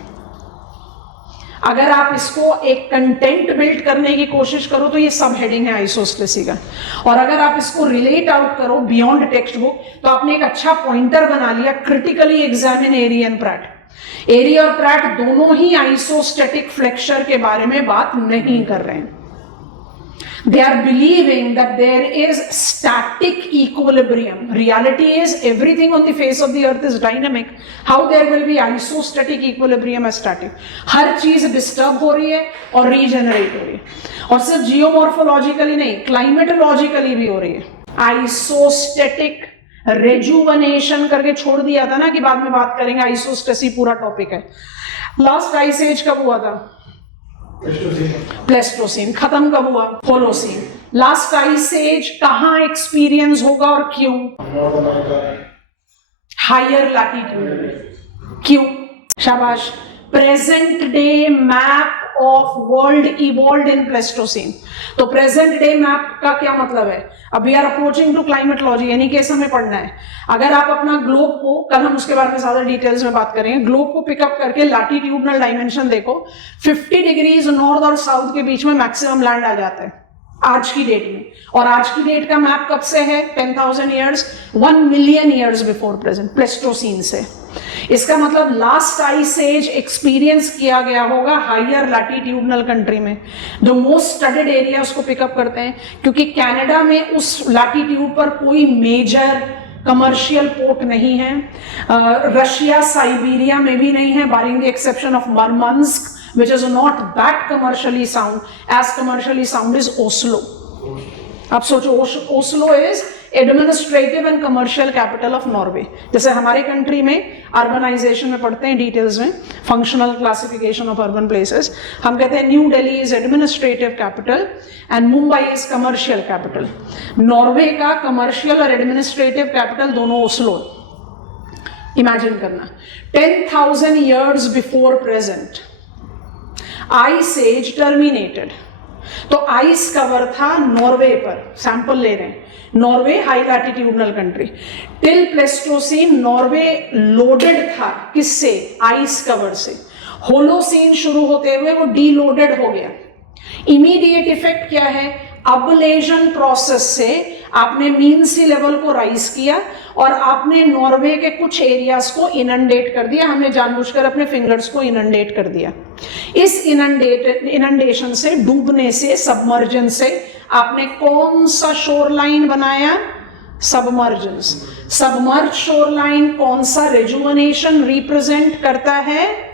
अगर आप इसको एक कंटेंट बिल्ड करने की कोशिश करो तो ये सब हेडिंग है आइसोस्टेसी का। और अगर आप इसको रिलेट आउट करो बियॉन्ड टेक्स्ट बुक, तो आपने एक अच्छा पॉइंटर बना लिया। Critically examine Airy and Pratt. Airy और प्रैट दोनों ही आइसोस्टेटिक फ्लेक्चर के बारे में बात नहीं कर रहे हैं। They are believing that there is static equilibrium. Reality is everything on the face of the earth is dynamic. How there will be isostatic equilibrium as static? हर चीज डिस्टर्ब हो रही है और रीजेनरेट हो रही है, और सिर्फ जियोमॉर्फोलॉजिकली नहीं, क्लाइमेटोलॉजिकली भी हो रही है। आइसोस्टेटिक रेजुवनेशन करके छोड़ दिया था ना, कि बाद में बात करेंगे। आइसोस्टेसी पूरा टॉपिक है। लास्ट आइस एज कब हुआ था? प्लेस्टोसीन। खत्म कब हुआ? होलोसीन। लास्ट आइस एज कहां एक्सपीरियंस होगा और क्यों? Higher latitude. क्यों? शाबाश। Present day map of world evolved in Pleistocene. तो प्रेजेंट डे मैप का क्या मतलब है? अब we are approaching to climatology, यानी केस हमें पढ़ना है। अगर आप अपना ग्लोब को, कल हम उसके बारे में ज्यादा डिटेल्स में बात करेंगे, ग्लोब को पिकअप करके लैटिट्यूडनल डायमेंशन देखो, 50 डिग्रीज नॉर्थ और साउथ के बीच में मैक्सिमम लैंड आ जाता है आज की डेट में। और आज की डेट का मैप कब से है? 10,000 years, 1 million years before present, Pleistocene से। इसका मतलब लास्ट आइस एज एक्सपीरियंस किया गया होगा हायर लैटिट्यूडनल कंट्री में। जो मोस्ट स्टडीड एरिया उसको पिकअप करते हैं, क्योंकि कनाडा में उस लैटिट्यूड पर कोई मेजर कमर्शियल पोर्ट नहीं है। रशिया साइबेरिया में भी नहीं है, barring the exception of Murmansk, which is not that commercially sound. As commercially sound is Oslo. आप सोचो, Oslo is administrative and commercial capital of Norway. जैसे हमारे कंट्री में अर्बनाइजेशन में पढ़ते हैं डिटेल्स में, functional classification of urban places, हम कहते हैं New Delhi is administrative capital and Mumbai is commercial capital. Norway का कमर्शियल और एडमिनिस्ट्रेटिव कैपिटल दोनों ओस्लो। इमेजिन करना, 10,000 years before present, ice age terminated, तो आइस कवर था नॉर्वे पर, सैंपल ले रहे हैं, Norway high latitudinal country. Till Pleistocene Norway loaded था, किससे? आइस कवर से। होलोसीन शुरू होते हुए वो डीलोडेड हो गया। इमीडिएट इफेक्ट क्या है? अबलेशन प्रोसेस से आपने मीन सी लेवल को राइज किया और आपने नॉर्वे के कुछ एरियाज को इनंडेट कर दिया। हमने जानबूझकर अपने फिंगर्स को इनंडेट कर दिया। इस इनंडेशन से, डूबने से, सबमर्जन से आपने कौन सा शोरलाइन बनाया? सबमर्जेंस। सबमर्ज शोरलाइन कौन सा रेजुवनेशन रिप्रेजेंट करता है?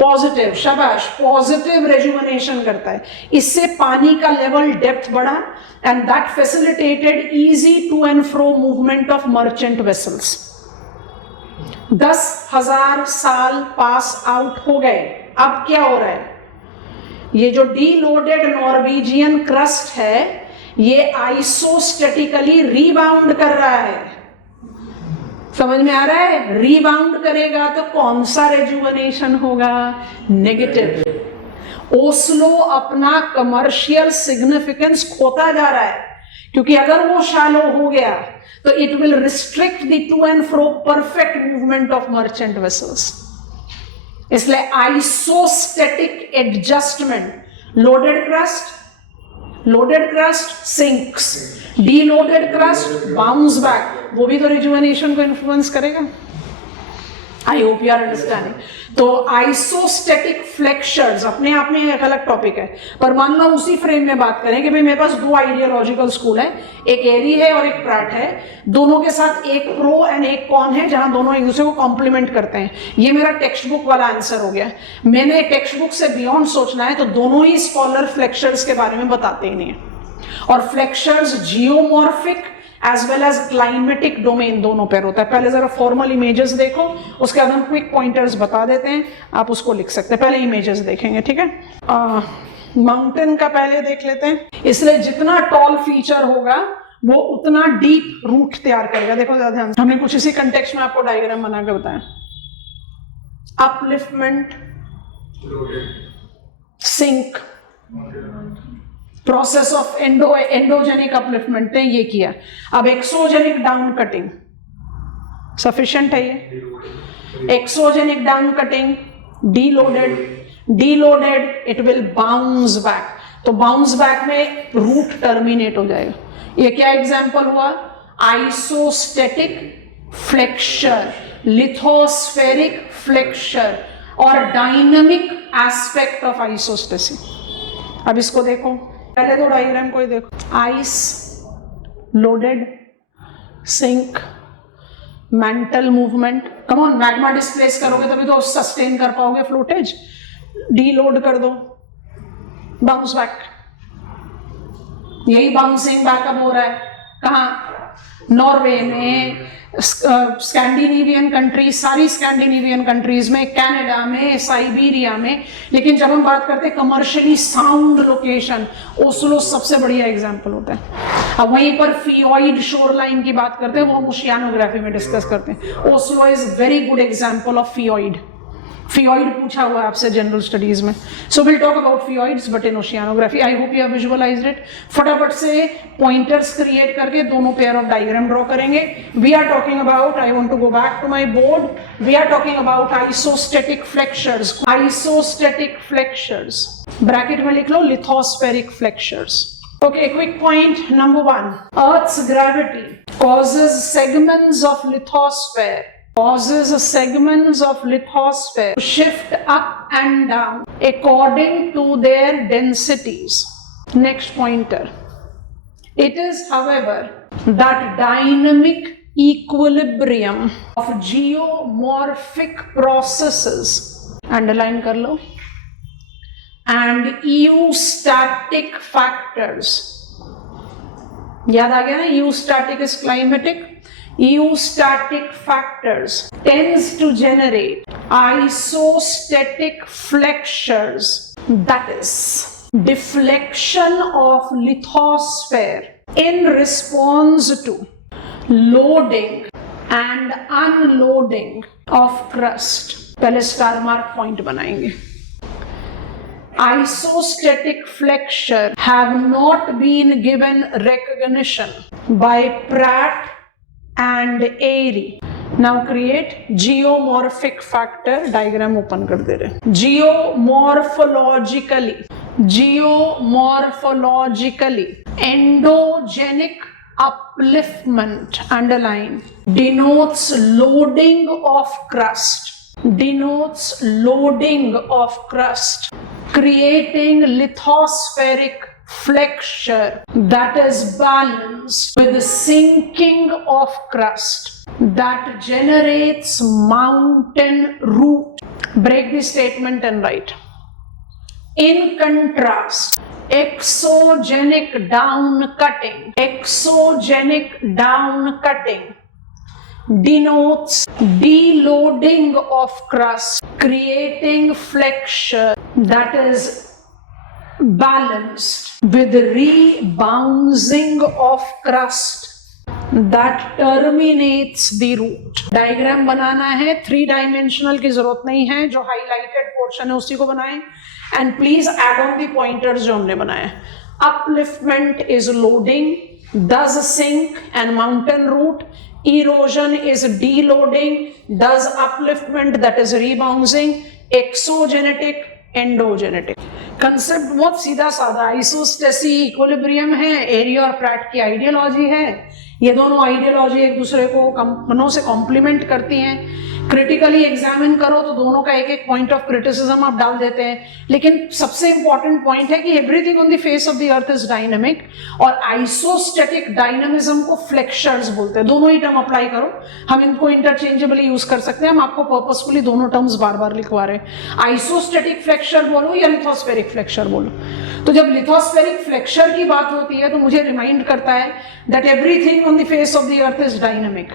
पॉजिटिव। शाबाश, पॉजिटिव रेजुवनेशन करता है। इससे पानी का लेवल डेप्थ बढ़ा and that facilitated easy to and fro movement of merchant vessels. 10,000 साल पास आउट हो गए। अब क्या हो रहा है? ये जो डीलोडेड नॉर्वेजियन क्रस्ट है ये आइसोस्टैटिकली रीबाउंड कर रहा है। समझ में आ रहा है? रीबाउंड करेगा तो कौन सा रेजुवनेशन होगा? नेगेटिव। ओस्लो अपना कमर्शियल सिग्निफिकेंस खोता जा रहा है, क्योंकि अगर वो शैलो हो गया तो it will restrict the to and fro perfect movement of merchant vessels. इसलिए isostatic adjustment, loaded crust sinks, deloaded crust bounce back, वो भी तो रिजुवनेशन को इन्फ्लुएंस करेगा। I hope you are understanding. तो आइसोस्टैटिक फ्लेक्चर्स अपने आप में एक अलग टॉपिक है, पर मान लो उसी फ्रेम में बात करें कि भाई मेरे पास दो आइडियोलॉजिकल स्कूल है, एक एरी है और एक प्रैट है, दोनों के साथ एक प्रो एंड एक कॉन है, जहां दोनों एक दूसरे को कॉम्प्लीमेंट करते हैं। ये मेरा टेक्स्ट बुक वाला आंसर हो गया। मैंने टेक्स्ट बुक से बियॉन्ड सोचना है तो दोनों ही स्कॉलर फ्लेक्चर्स के बारे में बताते ही नहीं है, और flexures geomorphic as well as climatic domain दोनों पर होता है। पहले जरा फॉर्मल इमेजेस देखो, उसके बाद हम क्विक पॉइंटर्स बता देते हैं, आप उसको लिख सकते हैं। पहले इमेजेस देखेंगे, ठीक है? माउंटेन का पहले देख लेते हैं। इसलिए जितना टॉल फीचर होगा वो उतना डीप रूट तैयार करेगा। देखो ज्यादा ध्यान, हमने कुछ इसी कंटेक्स्ट में आपको डायग्राम बना के बताया। Upliftment, sink, process of endogenic upliftment ने ये किया। अब एक्सोजेनिक डाउन कटिंग सफिशिएंट है ये। Exogenic down cutting, deloaded it will bounce back, तो बाउंस बैक में रूट टर्मिनेट हो जाएगा। ये क्या एग्जांपल हुआ? आइसोस्टैटिक फ्लेक्चर, लिथोस्फेरिक फ्लेक्चर और डायनामिक एस्पेक्ट ऑफ आइसोस्टेसिस। अब इसको देखो, पहले तो डायग्राम को ही देखो। Ice, loaded, sink, mantle movement. Come on, magma displace करोगे तभी तो सस्टेन कर पाओगे फ्लोटेज। डीलोड कर दो, बाउंस बैक। यही बाउंसिंग बैक अब हो रहा है कहाँ? नॉर्वे में, स्कैंडिनेवियन कंट्रीज, सारी स्कैंडिनेवियन कंट्रीज में, कनाडा में, साइबेरिया में। लेकिन जब हम बात करते हैं कमर्शियली साउंड लोकेशन, ओस्लो सबसे बढ़िया एग्जांपल होता है। अब वहीं पर फियोइड शोरलाइन की बात करते हैं, वो हम ओशियानोग्राफी में डिस्कस करते हैं। Oslo is very good example of fjord. Fjord पूछा हुआ है आपसे जनरल स्टडीज में, so will talk about fjords but in oceanography. I hope you have visualised it. फटाफट से पॉइंटर्स क्रिएट करके दोनों पेयर ऑफ डायग्राम ड्रॉ करेंगे। We are talking about, I want to go back to my board, we are talking about isostatic flexures. Isostatic flexures bracket में लिख लो, lithospheric फ्लेक्चर्स। Okay, quick point number 1. Earth's gravity causes segments of lithosphere to shift up and down according to their densities. Next pointer. It is, however, that dynamic equilibrium of geomorphic processes, underline kar lo, and eustatic factors. याद आ गया ना? eustatic is climatic. Eustatic factors tends to generate isostatic flexures, that is deflection of lithosphere in response to loading and unloading of crust. पहले star mark point बनाएंगे। Isostatic flexure have not been given recognition by Pratt and Airy. Now create geomorphic factor diagram open कर दे रहे. Geomorphologically endogenic upliftment, underline, denotes loading of crust, creating lithospheric flexure that is balanced with the sinking of crust that generates mountain root. Break the statement and write. In contrast, exogenic down cutting denotes deloading of crust, creating flexure that is balanced with rebounding of crust that terminates the root. Diagram बनाना है, 3 dimensional की जरूरत नहीं है, जो highlighted portion है उसी को बनाएं and please add on the pointers जो हमने बनाए. Upliftment is loading, does sink and mountain root. Erosion is deloading, does upliftment, that is rebounding. Exogenetic, endogenetic. Concept बहुत सीधा साधा. आइसोस्टेसी इक्विलिब्रियम है, एरी और प्रैट की आइडियोलॉजी है. ये दोनों आइडियोलॉजी एक दूसरे को कंपनों से कॉम्प्लीमेंट करती हैं. क्रिटिकली एग्जामिन करो तो दोनों का एक एक पॉइंट ऑफ क्रिटिसिज्म आप डाल देते हैं, लेकिन सबसे इंपॉर्टेंट पॉइंट है कि everything on the face of the earth is dynamic, और आइसोस्टैटिक डायनामिज्म को फ्लेक्शर्स बोलते हैं. दोनों ही टर्म अप्लाई करो, हम इनको इंटरचेंजेबली यूज कर सकते हैं. हम आपको पर्पसफुली दोनों टर्म्स बार बार लिखवा रहे हैं. आइसोस्टैटिक फ्लेक्शर बोलो या लिथोस्फेरिक फ्लेक्शर बोलो. तो जब लिथोस्फेरिक फ्लेक्शर की बात होती है तो मुझे रिमाइंड करता है that everything on the face of the earth is dynamic.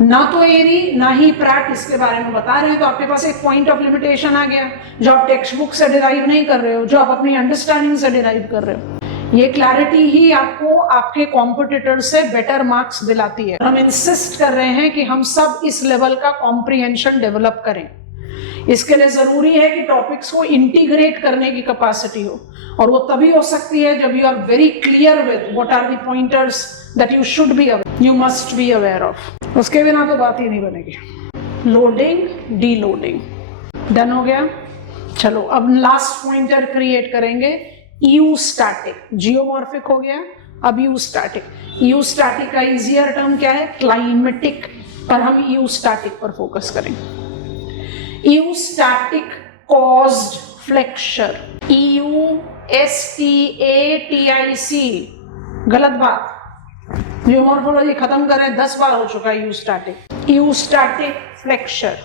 ना तो एरी ना ही प्रैट इसके बारे में बता रहे हैं, तो आपके पास एक पॉइंट ऑफ लिमिटेशन आ गया जो आप टेक्स्ट बुक से डिराइव नहीं कर रहे हो, जो आप अपनी अंडरस्टैंडिंग से डिराइव कर रहे हो. ये क्लैरिटी ही आपको आपके कॉम्पिटिटर से बेटर मार्क्स दिलाती है. हम इंसिस्ट कर रहे हैं कि हम सब इस लेवल का कॉम्प्रिहेंशन डेवलप करें. इसके लिए जरूरी है कि टॉपिक्स को इंटीग्रेट करने की कैपेसिटी हो, और वो तभी हो सकती है जब you are very clear with what are the pointers that you should be aware, you must be aware of. उसके बिना तो बात ही नहीं बनेगी. लोडिंग, डीलोडिंग डन हो गया. चलो अब लास्ट पॉइंटर क्रिएट करेंगे. यूस्टैटिक, जियोमॉर्फिक हो गया, अब यूस्टैटिक. यूस्टैटिक का इजियर टर्म क्या है? क्लाइमेटिक, पर हम यूस्टैटिक पर फोकस करेंगे. Eustatic caused flexure, EUSTATIC. गलत बात, जियोमॉर्फोलॉजी खत्म कर रहे हैं, 10 बार हो चुका है यूस्टैटिक. यूस्टैटिक flexure,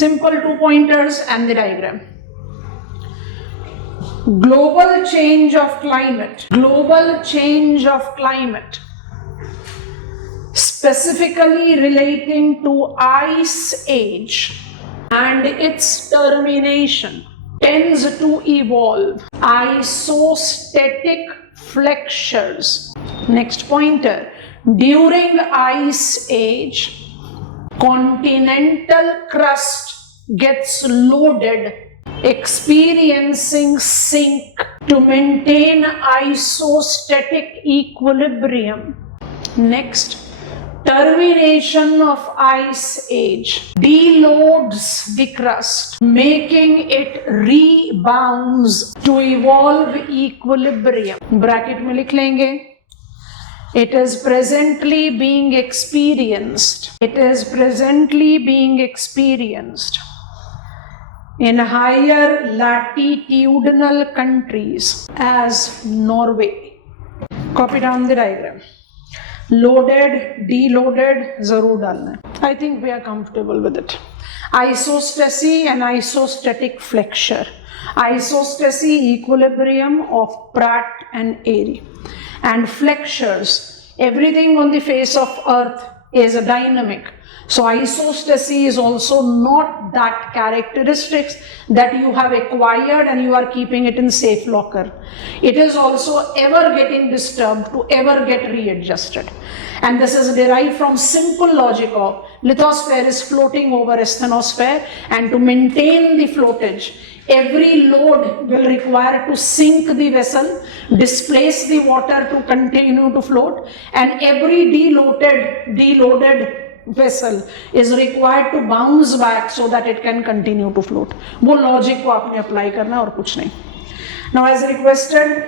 simple 2 pointers and the diagram. Global change of climate, specifically relating to ice age and its termination, tends to evolve isostatic flexures. Next pointer, during ice age, continental crust gets loaded, experiencing sink to maintain isostatic equilibrium. Next, termination of ice age deloads the crust, making it rebounds to evolve equilibrium. Bracket में लिख लेंगे. It is presently being experienced in higher latitudinal countries as Norway. Copy down the diagram. Loaded, deloaded जरूर डालना है. I think we are comfortable with it. Isostasy and isostatic flexure. Isostasy, equilibrium of Pratt and Airy. And flexures, everything on the face of earth is dynamic. So isostasy is also not that characteristics that you have acquired and you are keeping it in safe locker. It is also ever getting disturbed to ever get readjusted. And this is derived from simple logic of lithosphere is floating over asthenosphere, and to maintain the floatage, every load will require to sink the vessel, displace the water to continue to float, and every deloaded vessel is required to bounce back so that it can continue to float. वो logic को आपने apply करना और कुछ नहीं. Now as requested,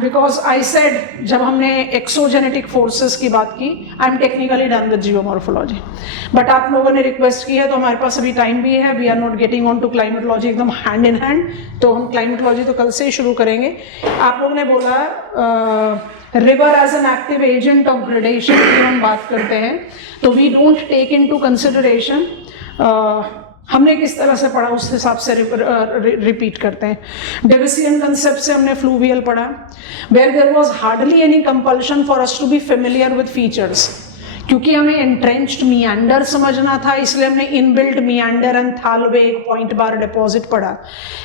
because I said जब हमने exogenetic forces की बात की, I am technically done with geomorphology, but आप लोगों ने रिक्वेस्ट की है तो हमारे पास अभी टाइम भी है. We are not getting on to climatology एकदम हैंड इन हैंड, तो हम क्लाइमेटोलॉजी तो कल से ही शुरू करेंगे. आप लोगों ने बोला river as an active agent of gradation की हम बात करते हैं, तो we don't take into consideration हमने किस तरह से पढ़ा उस हिसाब से रिपीट करते हैं. डेविसियन कंसेप्ट से हमने फ्लूवियल पढ़ा, where there was hardly any compulsion for us to be familiar with features, क्योंकि हमें एंट्रेंच्ड मियांडर समझना था, इसलिए हमने इनबिल्ट मियांडर एंड थालवे एक पॉइंट बार डिपॉजिट पढ़ा.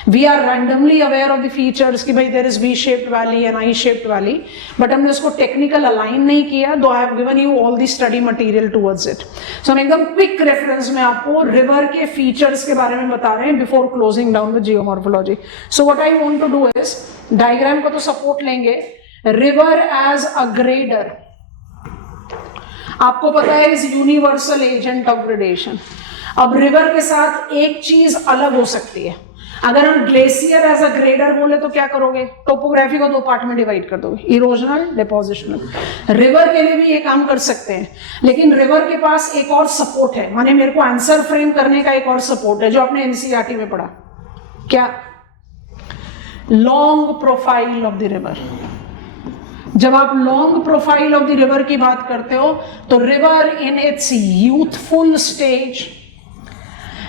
We are randomly aware of the features कि भाई there is V shaped valley and I shaped valley, but हमने उसको टेक्निकल अलाइन नहीं किया, though I have given you all the study material towards it. So हम एकदम quick reference में आपको रिवर के फीचर्स के बारे में बता रहे हैं before closing down with geomorphology. So what I want to do is, diagram को तो सपोर्ट लेंगे, रिवर एज अ ग्रेडर आपको पता है is universal agent of gradation. अब रिवर के साथ एक चीज अलग हो सकती है, अगर हम ग्लेशियर एज अ ग्रेडर बोले तो क्या करोगे, टोपोग्राफी को दो पार्ट में डिवाइड कर दोगे, इरोजनल डिपोजिशनल. रिवर के लिए भी ये काम कर सकते हैं, लेकिन रिवर के पास एक और सपोर्ट है, माने मेरे को आंसर फ्रेम करने का एक और सपोर्ट है जो आपने एनसीईआरटी में पढ़ा. क्या? Long profile of the river. जब आप long profile of the river की बात करते हो तो river in its youthful stage,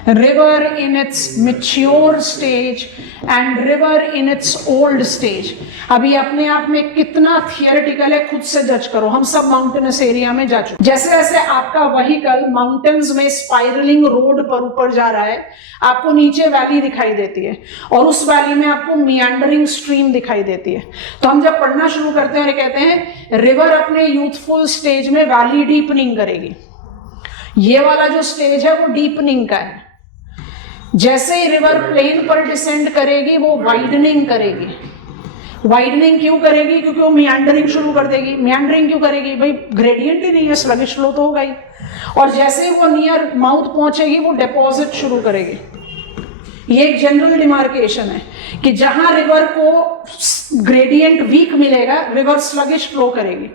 river in its mature stage and river in its old stage. अभी अपने आप में कितना थियोरेटिकल है खुद से जज करो. हम सब माउंटेनस एरिया में जा चुके, जैसे जैसे आपका व्हीकल माउंटेन्स में स्पाइरलिंग रोड पर ऊपर जा रहा है, आपको नीचे वैली दिखाई देती है और उस वैली में आपको मियांडरिंग स्ट्रीम दिखाई देती है. तो हम जब पढ़ना शुरू करते हैं और कहते हैं रिवर अपने यूथफुल स्टेज में वैली डीपनिंग करेगी, ये वाला जो स्टेज है वो डीपनिंग का है. जैसे ही रिवर प्लेन पर डिसेंड करेगी वो वाइडनिंग करेगी. वाइडनिंग क्यों करेगी? क्योंकि वो मियांडरिंग शुरू कर देगी. मियांडरिंग क्यों करेगी? भाई ग्रेडियंट ही नहीं है, स्लगिश फ्लो तो होगा ही. और जैसे ही वो नियर माउथ पहुंचेगी वो डिपॉजिट शुरू करेगी. ये एक जनरल डिमार्केशन है कि जहां रिवर को ग्रेडियंट वीक मिलेगा रिवर स्लगिश फ्लो करेगी.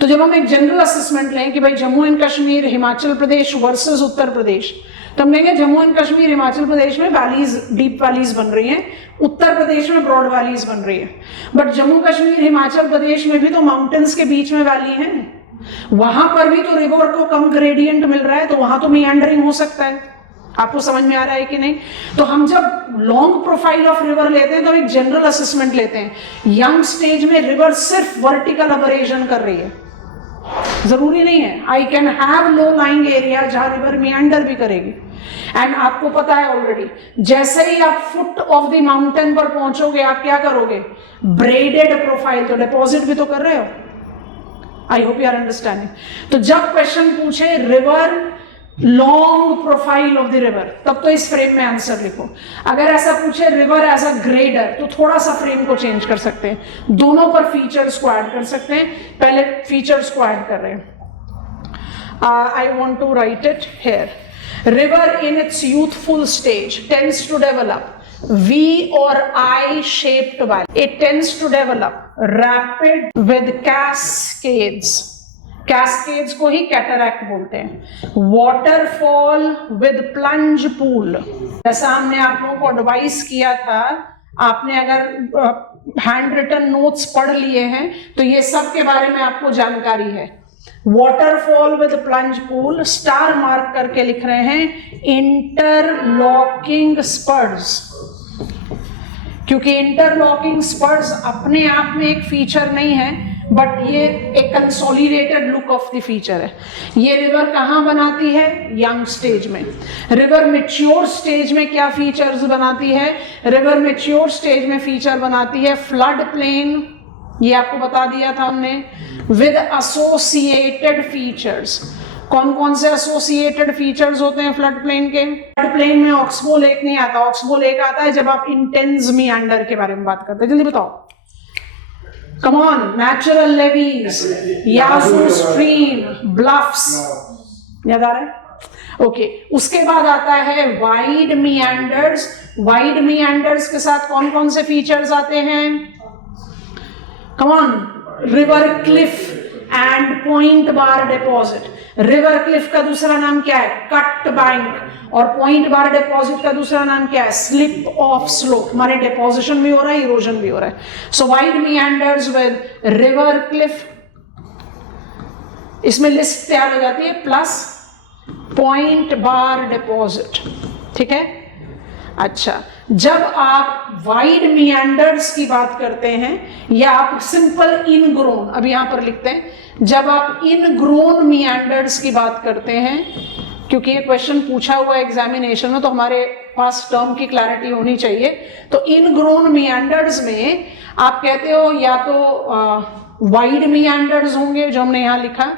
तो जब हम एक जनरल असेसमेंट लें कि भाई जम्मू एंड कश्मीर हिमाचल प्रदेश वर्सेस उत्तर प्रदेश, तो हम लेंगे जम्मू एंड कश्मीर हिमाचल प्रदेश में वैलीज, डीप वैलीज बन रही हैं, उत्तर प्रदेश में ब्रॉड वैलीज बन रही है. बट जम्मू कश्मीर हिमाचल प्रदेश में भी तो माउंटेन्स के बीच में वैली है, वहां पर भी तो रिवर को कम ग्रेडियंट मिल रहा है, तो वहां तो मियांडरिंग हो सकता है. आपको समझ में आ रहा है कि नहीं? तो हम जब लॉन्ग प्रोफाइल ऑफ रिवर लेते हैं तो एक जनरल असेसमेंट लेते हैं. यंग स्टेज में रिवर सिर्फ वर्टिकल अबरेशन कर रही है, जरूरी नहीं है. I can have low lying area जहां रिवर मियांडर भी करेगी. एंड आपको पता है ऑलरेडी, जैसे ही आप फुट ऑफ द माउंटेन पर पहुंचोगे आप क्या करोगे? ब्रेडेड प्रोफाइल, तो डिपॉजिट भी तो कर रहे हो. I hope you are understanding. तो जब क्वेश्चन पूछे river long profile of the river, तब तो इस फ्रेम में आंसर लिखो. अगर ऐसा पूछे रिवर एज अ ग्रेडर, तो थोड़ा सा फ्रेम को चेंज कर सकते हैं, दोनों पर फीचर्स को ऐड कर सकते हैं. पहले फीचर्स को ऐड कर रहे हैं. I want to write it here. River in its youthful stage tends to develop V or I shaped valley. It tends to develop rapid with cascades. Cascades को ही cataract बोलते हैं. Waterfall with plunge pool. जैसा हमने आप लोगों को advice किया था, आपने अगर हैंड रिटन नोट्स पढ़ लिए हैं तो ये सब के बारे में आपको जानकारी है. Waterfall with plunge pool, star mark करके लिख रहे हैं इंटरलॉकिंग स्पर्स, क्योंकि इंटरलॉकिंग स्पर्स अपने आप में एक फीचर नहीं है, बट ये एक consolidated look of the feature है. ये रिवर कहाँ बनाती है? यंग स्टेज में. रिवर मैच्योर स्टेज में क्या फीचर्स बनाती है? रिवर मैच्योर स्टेज में फीचर बनाती है फ्लड प्लेन, ये आपको बता दिया था हमने, विद एसोसिएटेड फीचर्स. कौन कौन से एसोसिएटेड फीचर्स होते हैं फ्लड प्लेन के? फ्लड प्लेन में ऑक्सबो लेक नहीं आता, ऑक्सबो लेक आता है जब आप इंटेंस मियांडर के बारे में बात करते हैं। जल्दी बताओ, come on, natural levees, Yazoo stream, bluffs, याद आ रहा है? ओके, उसके बाद आता है वाइड मियांडर्स। वाइड मियांडर्स के साथ कौन कौन से फीचर्स आते हैं? Come on, river Cliff and point bar deposit. River Cliff का दूसरा नाम क्या है? Cut bank. और पॉइंट बार डिपॉजिट का दूसरा नाम क्या है? Slip off slope. हमारे डिपोजिशन भी हो रहा है, इरोजन भी हो रहा है। सो वाइड मियांडर्स विद रिवर क्लिफ, इसमें लिस्ट तैयार हो जाती है, प्लस पॉइंट बार डिपॉजिट। ठीक है, अच्छा, जब आप वाइड मियांडर्स की बात करते हैं या आप सिंपल इनग्रोन, अब यहां पर लिखते हैं, जब आप इनग्रोन मियांडर्स की बात करते हैं, क्योंकि ये क्वेश्चन पूछा हुआ एग्जामिनेशन में तो हमारे पास टर्म की क्लैरिटी होनी चाहिए। तो इनग्रोन मियांडर्स में आप कहते हो या तो वाइड मियांडर्स होंगे जो हमने यहां लिखा,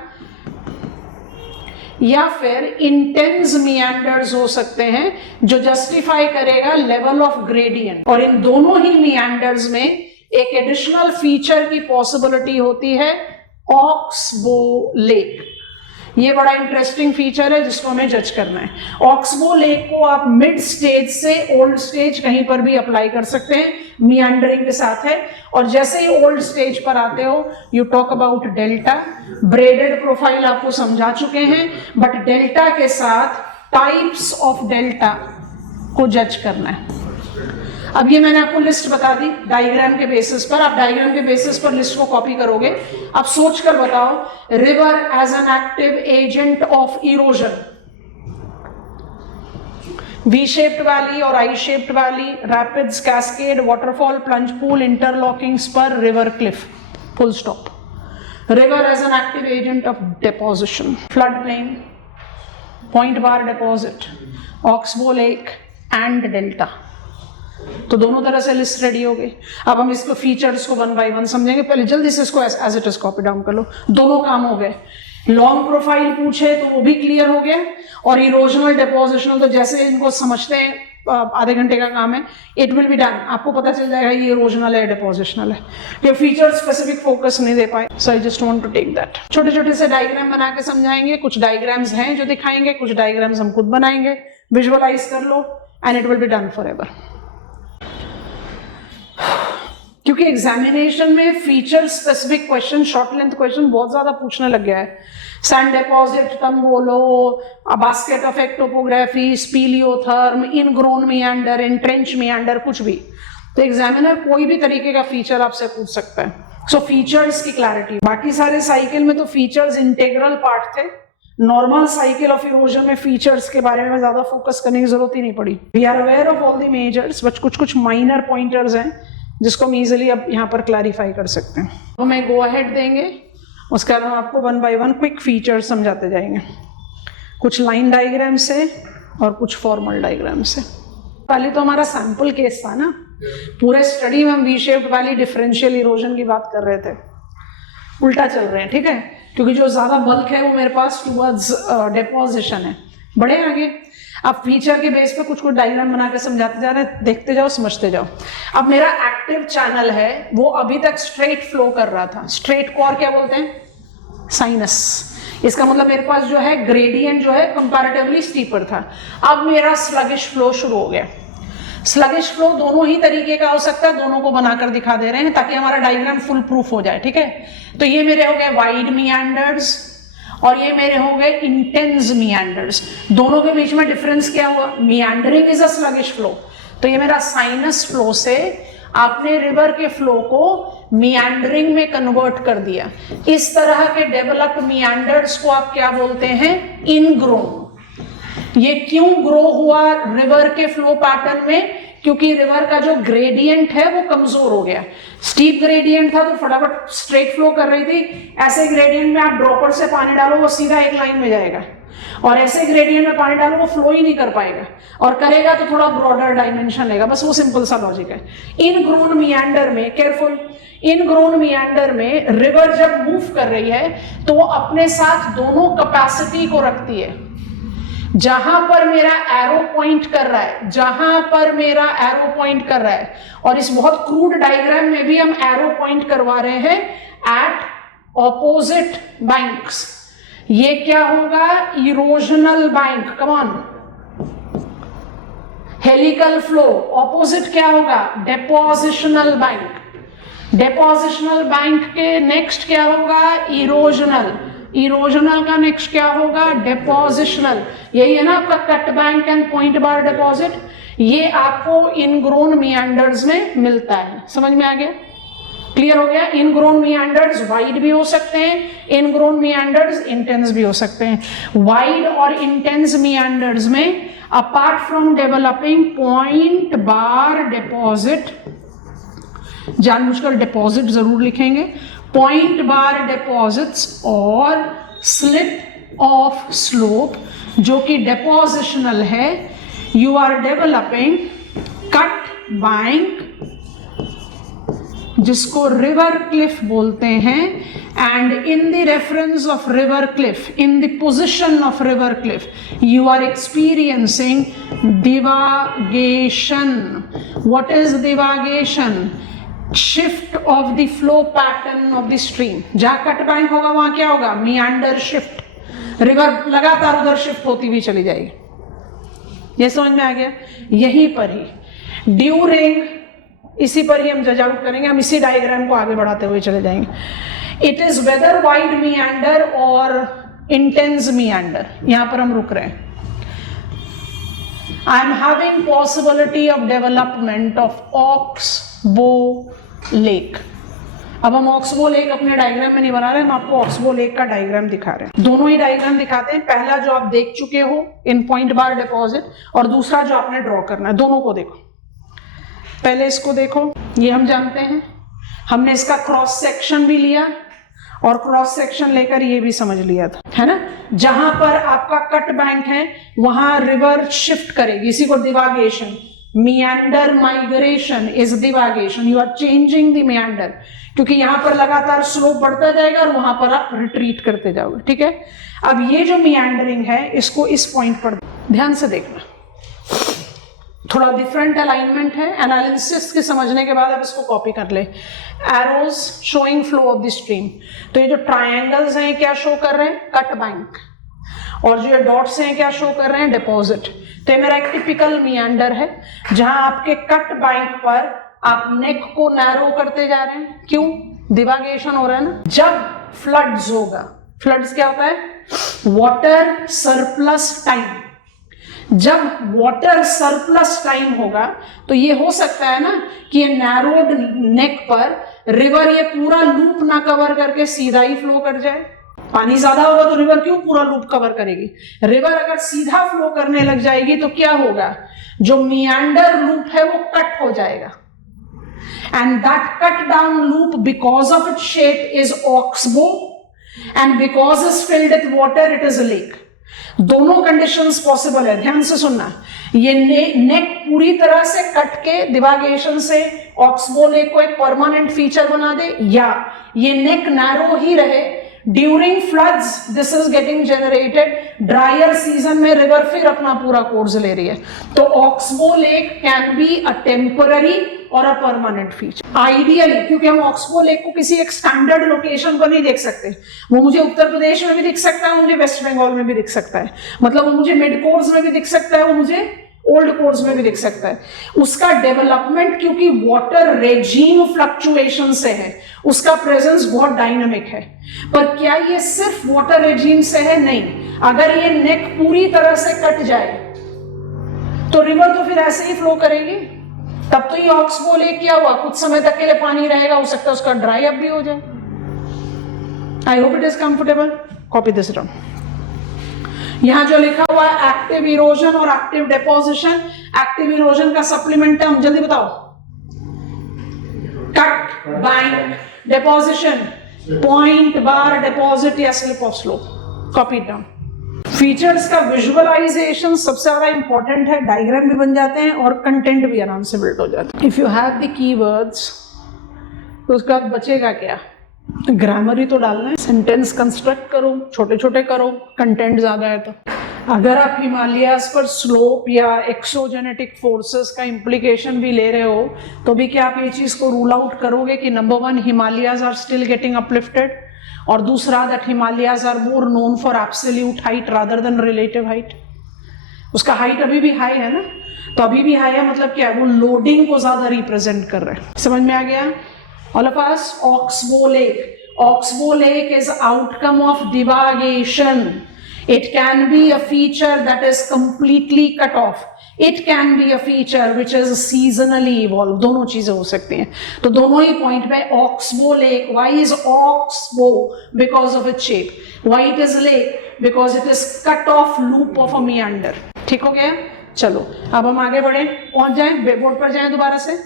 या फिर इंटेंस मियांडर्स हो सकते हैं जो जस्टिफाई करेगा लेवल ऑफ ग्रेडियंट। और इन दोनों ही मियांडर्स में एक एडिशनल फीचर की पॉसिबिलिटी होती है, ऑक्सबो लेक। ये बड़ा इंटरेस्टिंग फीचर है जिसको हमें जज करना है। ऑक्सबो लेक को आप मिड स्टेज से ओल्ड स्टेज कहीं पर भी अप्लाई कर सकते हैं, मियांडरिंग के साथ है। और जैसे ही ओल्ड स्टेज पर आते हो, you talk about delta. Braided profile आपको समझा चुके हैं, बट डेल्टा के साथ टाइप्स ऑफ डेल्टा को जज करना है। अब ये मैंने आपको लिस्ट बता दी डायग्राम के बेसिस पर, आप डायग्राम के बेसिस पर लिस्ट को कॉपी करोगे। अब सोच कर बताओ, river as an active agent of erosion, V shaped valley और I shaped valley, rapids, cascade, waterfall, plunge pool, interlocking spur, river cliff, full stop. River as an active agent of deposition, flood plain, point bar deposit, oxbow lake and delta. तो दोनों तरह से list ready हो गई। अब हम इसको features को 1 बाय 1 समझेंगे। पहले जल्दी से इसको as it is copy down कर लो। दोनों काम हो गए, लॉन्ग प्रोफाइल पूछे तो वो भी क्लियर हो गया, और इरोजनल डिपोजिशनल तो जैसे इनको समझते हैं आधे घंटे का काम है, इट विल बी डन। आपको पता चल जाएगा ये इरोजनल है डिपोजिशनल है। ये फीचर स्पेसिफिक फोकस नहीं दे पाए, so I just want to take that. छोटे छोटे से डायग्राम बना के समझाएंगे। कुछ डायग्राम्स हैं जो दिखाएंगे, कुछ डायग्राम्स हम खुद बनाएंगे। विजुअलाइज कर लो and it will be done for ever. क्योंकि एग्जामिनेशन में feature specific question, short length question बहुत ज्यादा पूछने लग गया है। सैंड डिपॉजिट, तुम बोलो, basket effect topography, speleothem, ingrown meander, entrench meander, कुछ भी। तो एग्जामिनर कोई भी तरीके का फीचर आपसे पूछ सकता है। सो फीचर्स की क्लैरिटी, बाकी सारे साइकिल में तो फीचर्स इंटेग्रल पार्ट थे। नॉर्मल साइकिल ऑफ इरोजन में फीचर्स के बारे में ज्यादा फोकस करने की जरूरत ही नहीं पड़ी। We are aware of all the majors, but कुछ कुछ माइनर पॉइंटर्स हैं जिसको हम इजिली अब यहाँ पर क्लैरिफाई कर सकते हैं। तो मैं गो अहेड देंगे, उसके बाद हम आपको 1 बाय 1 क्विक फीचर्स समझाते जाएंगे, कुछ लाइन डायग्राम से और कुछ फॉर्मल डायग्राम से। पहले तो हमारा सैंपल केस था ना, पूरे स्टडी में हम we shaped valley differential erosion की बात कर रहे थे। उल्टा चल रहे हैं, ठीक है, क्योंकि जो ज्यादा बल्क है वो मेरे पास टूवर्ड्स डिपोजिशन है। बढ़े आगे, अब फीचर के बेस पे कुछ कुछ डायग्राम बना के समझाते जा रहे हैं, देखते जाओ, समझते जाओ। अब मेरा एक्टिव चैनल है, वो अभी तक स्ट्रेट फ्लो कर रहा था। स्ट्रेट को और क्या बोलते हैं? साइनस। इसका मतलब मेरे पास जो है ग्रेडियंट जो है कंपैरेटिवली स्टीपर था। अब मेरा स्लगिश फ्लो शुरू हो गया। स्लगिश फ्लो दोनों ही तरीके का हो सकता है, दोनों को बनाकर दिखा दे रहे हैं ताकि हमारा डायग्राम फुल प्रूफ हो जाए, ठीक है। तो ये मेरे हो गए वाइड मियांडर्स और ये मेरे हो गए इंटेंस मियांडर्स। दोनों के बीच में डिफरेंस क्या हुआ? Meandering is a sluggish flow, तो ये मेरा साइनस फ्लो से आपने रिवर के फ्लो को मियांडरिंग में कन्वर्ट कर दिया। इस तरह के डेवलप्ड मियांडर्स को आप क्या बोलते हैं? इनग्रोन। ये क्यों ग्रो हुआ रिवर के फ्लो पैटर्न में? क्योंकि रिवर का जो ग्रेडियंट है वो कमजोर हो गया। स्टीप ग्रेडियंट था तो फटाफट स्ट्रेट फ्लो कर रही थी, ऐसे ग्रेडियंट में आप ड्रॉपर से पानी डालो वो सीधा एक लाइन में जाएगा, और ऐसे ग्रेडियंट में पानी डालो वो फ्लो ही नहीं कर पाएगा, और करेगा तो थोड़ा ब्रॉडर डायमेंशन लेगा। बस वो सिंपल सा लॉजिक है। इनग्रोन मियांडर में, केयरफुल, इनग्रोन मियांडर में रिवर जब मूव कर रही है तो वो अपने साथ दोनों कैपेसिटी को रखती है। जहां पर मेरा एरो पॉइंट कर रहा है, जहां पर मेरा एरो पॉइंट कर रहा है, और इस बहुत क्रूड डायग्राम में भी हम एरो पॉइंट करवा रहे हैं एट ऑपोजिट बैंक्स। ये क्या होगा? Erosional bank. Come on, helical flow. Opposite क्या होगा? डेपोजिशनल बैंक। डेपोजिशनल बैंक के नेक्स्ट क्या होगा? इरोजनल। इरोजनल का नेक्स्ट क्या होगा? डेपोजिशनल। यही है ना आपका cut bank and point bar deposit. ये आपको इनग्रोन मियांडर्स में मिलता है। समझ में आ गया? क्लियर हो गया? इनग्रोन मियांडर्स वाइड भी हो सकते हैं, इनग्रोन मियांडर्स इंटेंस भी हो सकते हैं। वाइड और इंटेंस मियांडर्स में apart from developing point bar deposit, जानबूझकर डिपॉजिट जरूर लिखेंगे, पॉइंट बार डिपॉजिट्स और स्लिप ऑफ स्लोप जो कि डेपोजिशनल है, you are developing cut bank जिसको रिवर क्लिफ बोलते हैं, and in the reference of river cliff, in the position of river cliff, you are experiencing divagation. What is divagation? Shift of the flow pattern of the stream. जहां cut bank होगा वहां क्या होगा? मियांडर shift. River लगातार उधर shift होती हुई चली जाएगी। ये समझ में आ गया? यहीं पर ही ड्यूरिंग, इसी पर ही हम जज आउट करेंगे। हम इसी डायग्राम को आगे बढ़ाते हुए चले जाएंगे। इट इज वेदर वाइड मियांडर और इंटेंस मियांडर। यहां पर हम रुक रहे हैं। I am having possibility of development of oxbow lake. अब हम ऑक्सबो लेक अपने डायग्राम में नहीं बना रहे, हम आपको ऑक्सबो लेक का डायग्राम दिखा रहे हैं। दोनों ही डायग्राम दिखाते हैं। पहला जो आप देख चुके हो इन पॉइंट बार डिपॉजिट, और दूसरा जो आपने ड्रॉ करना है। दोनों को देखो। पहले इसको देखो, ये हम जानते हैं, हमने इसका क्रॉस सेक्शन भी लिया और क्रॉस सेक्शन लेकर ये भी समझ लिया था, है ना? जहां पर आपका कट बैंक है वहां रिवर शिफ्ट करेगी, इसी को divagation, meander migration is divagation. You are changing the meander, क्योंकि यहां पर लगातार स्लोप बढ़ता जाएगा और वहां पर आप रिट्रीट करते जाओगे। ठीक है? अब ये जो मियांडरिंग है इसको इस पॉइंट पर ध्यान से देखना, थोड़ा डिफरेंट अलाइनमेंट है। एनालिसिस के समझने के बाद आप इसको कॉपी कर ले। Arrows showing flow of the stream. तो ये जो ट्रायंगल्स हैं क्या शो कर रहे हैं? Cut bank. और जो ये डॉट्स हैं क्या शो कर रहे हैं? डिपॉजिट। तो ये मेरा एक टिपिकल मियांडर है जहां आपके कट बैंक पर आप नेक को नैरो करते जा रहे हैं। क्यों? डिवागेशन हो रहा है ना। जब फ्लड्स होगा, फ्लड्स क्या होता है? Water surplus time. जब वाटर सरप्लस टाइम होगा तो ये हो सकता है ना कि ये नैरोड नेक पर रिवर ये पूरा लूप ना कवर करके सीधा ही फ्लो कर जाए। पानी ज्यादा होगा तो रिवर क्यों पूरा लूप कवर करेगी? रिवर अगर सीधा फ्लो करने लग जाएगी तो क्या होगा? जो मियांडर लूप है वो कट हो जाएगा, and that cut down loop because of its shape is oxbow, and because is filled with water it is a lake. दोनों कंडीशंस पॉसिबल है। ध्यान से सुनना। ये नेक पूरी तरह से कट के डिवागेशन से ऑक्सबो लेक को एक परमानेंट फीचर बना दे, या ये नेक नैरो ही रहे। During floods this is getting generated. Dryer season में रिवर फिर अपना पूरा कोर्स ले रही है। तो oxbow lake can be a temporary और अ परमानेंट फीचर आइडियली, क्योंकि हम ऑक्सबो लेक को किसी एक स्टैंडर्ड लोकेशन पर नहीं देख सकते। वो मुझे उत्तर प्रदेश में भी दिख सकता है, मुझे वेस्ट बंगाल में भी दिख सकता है, मतलब वो मुझे मिड कोर्स में भी दिख सकता है, वो मुझे ओल्ड कोर्स में भी दिख सकता है। उसका डेवलपमेंट क्योंकि वाटर रेजीम फ्लक्चुएशन से है, उसका प्रेजेंस बहुत डायनामिक है। पर क्या ये सिर्फ वाटर रेजीम से है? नहीं। अगर ये नेक पूरी तरह से कट जाए तो रिवर तो फिर ऐसे ही फ्लो करेगी। तब तो ये ऑक्सबो लेक क्या हुआ? कुछ समय तक के लिए पानी रहेगा, हो सकता है उसका ड्राई अप भी हो जाए। I hope it is comfortable. Copy this down. यहां जो लिखा हुआ है एक्टिव इरोजन और एक्टिव डेपोजिशन, एक्टिव इरोजन का सप्लीमेंट है, हम जल्दी बताओ। Cut bank, deposition point bar deposit या slip off slope. Copy down. Features का विजुअलाइजेशन सबसे ज्यादा इंपॉर्टेंट है, डायग्राम भी बन जाते हैं और कंटेंट भी आराम से बिल्ड हो जाता है। If you have the keywords तो उसका बचेगा क्या, ग्रामर ही तो डालना है, सेंटेंस कंस्ट्रक्ट करो, छोटे छोटे करो, कंटेंट ज्यादा है तो। अगर आप हिमालयाज पर स्लोप या एक्सोजेनेटिक फोर्सेस का इम्प्लीकेशन भी ले रहे हो तो भी क्या आप ये चीज को रूल आउट करोगे कि number 1 Himalayas are still getting uplifted, और दूसरा that Himalayas are more known for absolute height rather than relative height. उसका हाइट अभी भी हाई है ना, तो अभी भी हाई है मतलब क्या, वो लोडिंग को ज्यादा रिप्रेजेंट कर रहे हैं। समझ में आ गया? All of us, Oxbow Lake. Oxbow Lake is outcome of divagation. It can be a feature that is completely cut off. It can be a feature which is seasonally evolved. दोनों चीजें हो सकती हैं। तो दोनों ही पॉइंट पे Oxbow Lake. Why is Oxbow? Because of its shape. Why it is lake? Because it is cut off loop of a meander. ठीक हो गया? चलो अब हम आगे बढ़े, पहुंच जाए बोर्ड पर जाए दोबारा से।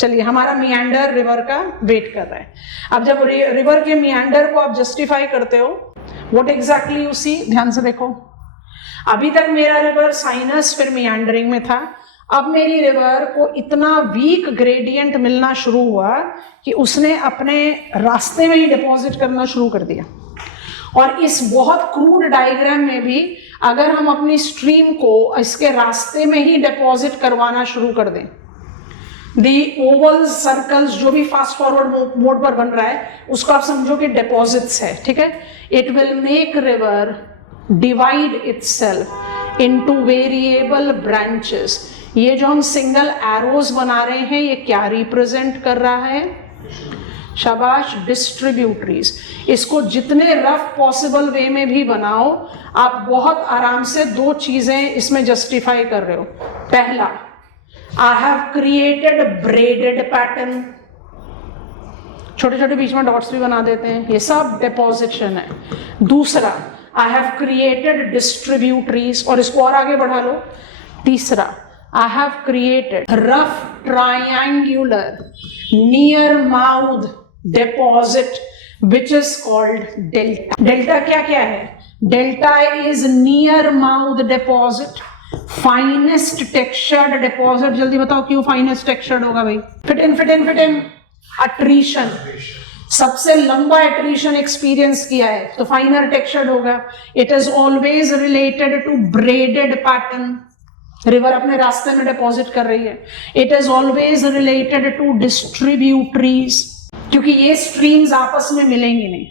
चलिए, हमारा मियांडर रिवर का वेट कर रहा है। अब जब रिवर के मियांडर को आप जस्टिफाई करते हो, व्हाट एग्जैक्टली यू सी, ध्यान से देखो। अभी तक मेरा रिवर साइनस फिर मियांडरिंग में था, अब मेरी रिवर को इतना वीक ग्रेडियंट मिलना शुरू हुआ कि उसने अपने रास्ते में ही डिपॉजिट करना शुरू कर दिया। और इस बहुत क्रूड डायग्राम में भी अगर हम अपनी स्ट्रीम को इसके रास्ते में ही डिपॉजिट करवाना शुरू कर दें, दी ओवल्स सर्कल्स जो भी फास्ट फॉरवर्ड मोड पर बन रहा है उसको आप समझो कि डिपॉजिट्स है, ठीक है। It will make river divide itself into variable branches. ये जो हम सिंगल एरोज बना रहे हैं ये क्या रिप्रेजेंट कर रहा है? शाबाश, डिस्ट्रीब्यूटरीज। इसको जितने रफ पॉसिबल वे में भी बनाओ, आप बहुत आराम से दो चीजें इसमें जस्टिफाई कर रहे हो। पहला, I have created braided pattern, छोटे छोटे बीच में डॉट्स भी बना देते हैं, ये सब डिपोजिशन है। दूसरा, I have created distributaries, और इसको और आगे बढ़ा लो। तीसरा, I have created rough triangular near mouth deposit which is called delta. Delta क्या क्या है? Delta is near mouth deposit, finest textured deposit. जल्दी बताओ क्यों फाइनेस्ट टेक्सचर्ड होगा भाई? फिट इन अट्रीशन, सबसे लंबा एट्रीशन एक्सपीरियंस किया है तो फाइनर टेक्सचर्ड होगा। It is always related to braided pattern, river अपने रास्ते में डिपॉजिट कर रही है। It is always related to distributaries, क्योंकि ये स्ट्रीम्स आपस में मिलेंगी नहीं।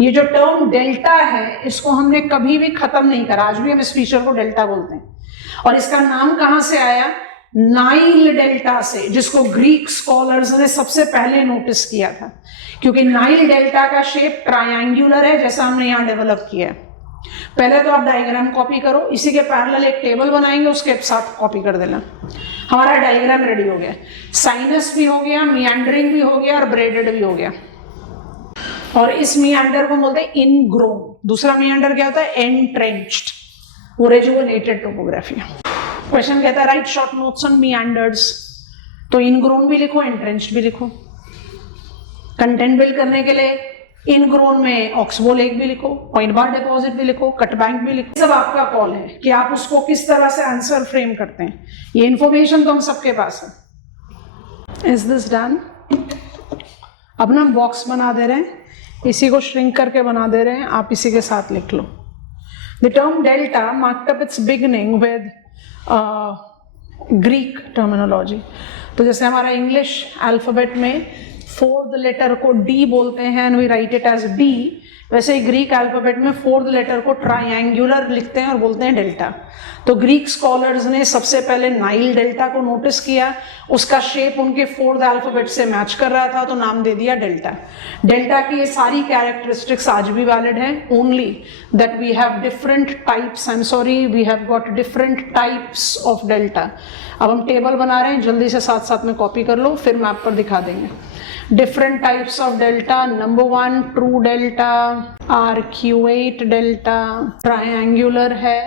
ये जो टर्म डेल्टा है इसको हमने कभी भी खत्म नहीं करा, आज भी हम इस फीचर को डेल्टा बोलते हैं। और इसका नाम कहां से आया? नाइल डेल्टा से, जिसको ग्रीक स्कॉलर्स ने सबसे पहले नोटिस किया था, क्योंकि नाइल डेल्टा का शेप ट्रायंगुलर है जैसा हमने यहां डेवलप किया है। पहले तो आप डायग्राम कॉपी करो, इसी के पैरेलल एक टेबल बनाएंगे, उसके साथ कॉपी कर देना। हमारा डायग्राम रेडी हो गया, साइनस भी हो गया, मियांडरिंग भी हो गया और ब्रेडेड भी हो गया। और इस मियांडर को बोलते हैं इनग्रोन। दूसरा मियांडर क्या होता है? एंट्रेंच्ड, वो रेजुवेनेटेड टोपोग्राफी। क्वेश्चन कहता है राइट शॉर्ट नोट्स ऑन मियांडर्स, तो इनग्रोन भी लिखो, एंट्रेंच्ड भी लिखो। कंटेंट बिल्ड करने के लिए इनग्रोन में ऑक्सबो लेक भी लिखो, पॉइंट बार डिपॉजिट भी लिखो, कट बैंक भी लिखो। सब आपका कॉल है कि आप उसको किस तरह से आंसर फ्रेम करते हैं। ये इंफॉर्मेशन तो हम सबके पास है। Is this done? अब ना बॉक्स बना दे रहे हैं, इसी को श्रिंक करके बना दे रहे हैं, आप इसी के साथ लिख लो। The term delta marked up its beginning with Greek terminology. तो जैसे हमारा इंग्लिश अल्फाबेट में फोर्थ लेटर को डी बोलते हैं and we write it as D, वैसे ही ग्रीक अल्फाबेट में फोर्थ लेटर को ट्रायंगुलर लिखते हैं और बोलते हैं डेल्टा। तो ग्रीक स्कॉलर्स ने सबसे पहले नाइल डेल्टा को नोटिस किया, उसका शेप उनके फोर्थ अल्फाबेट से मैच कर रहा था तो नाम दे दिया डेल्टा। डेल्टा की ये सारी कैरेक्टरिस्टिक्स आज भी वैलिड हैं, only that we have different types, I am sorry, we have got different types of delta. अब हम टेबल बना रहे हैं, जल्दी से साथ साथ में कॉपी कर लो, फिर मैप पर दिखा देंगे। Different types of delta. Number 1 true delta, arcuate delta, triangular है,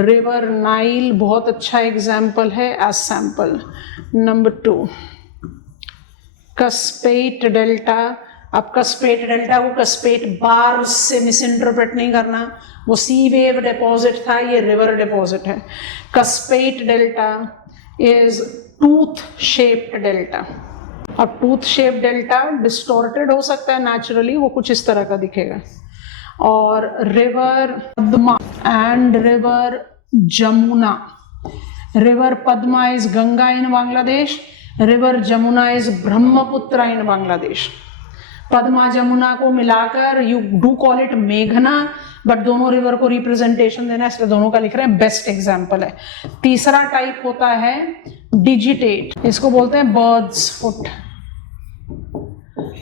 river Nile बहुत अच्छा एग्जाम्पल है as sample. Number 2 cuspate delta, अब कस्पेट डेल्टा को कस्पेट बार से मिस इंटरप्रेट नहीं करना, वो सी वेव डिपॉजिट था, ये रिवर डिपॉजिट है। Cuspid delta is tooth shaped delta. अब टूथ शेप्ड डेल्टा डिस्टॉर्टेड हो सकता है नेचुरली, वो कुछ इस तरह का दिखेगा। और river Padma and river Jamuna, river Padma is Ganga in Bangladesh, river Jamuna is Brahmaputra in Bangladesh. Padma Jamuna को मिलाकर यू डू कॉल इट मेघना, बट दोनों रिवर को रिप्रेजेंटेशन देना है इसलिए दोनों का लिख रहे हैं, बेस्ट एग्जाम्पल है। तीसरा टाइप होता है डिजिटेट, इसको बोलते हैं बर्ड्स फुट।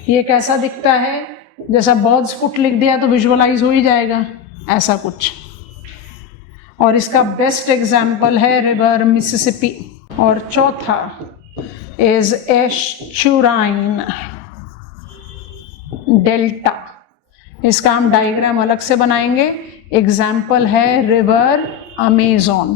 ये कैसा दिखता है, जैसा बर्ड्स फुट लिख दिया तो विजुअलाइज हो ही जाएगा, ऐसा कुछ। और इसका बेस्ट एग्जाम्पल है रिवर मिसिसिपी। और चौथा इज एस्चुराइन डेल्टा, इसका हम डायग्राम अलग से बनाएंगे। एग्जाम्पल है रिवर अमेजोन।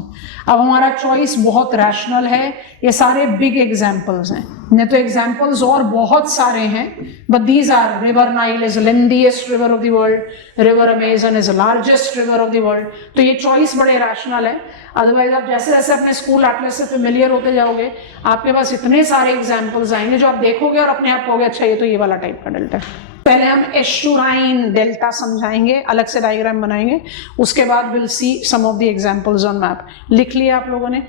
अब हमारा चॉइस बहुत रैशनल है, ये सारे बिग एग्जाम्पल्स हैं, नहीं तो एग्जाम्पल्स और बहुत सारे हैं, but these are river Nile is lengthiest river of the world, river Amazon is largest river of the world. तो ये चॉइस बड़े रैशनल है। अदरवाइज आप जैसे जैसे अपने स्कूल एटलस से फेमिलियर होते जाओगे, आपके पास इतने सारे एग्जाम्पल्स आएंगे जो आप देखोगे और अपने आप कहोगे अच्छा ये तो ये वाला टाइप का डेल्टा है। पहले हम एस्चुराइन डेल्टा समझाएंगे, अलग से डायग्राम बनाएंगे, उसके बाद will see some of the examples on map. लिख लिया आप लोगों ने?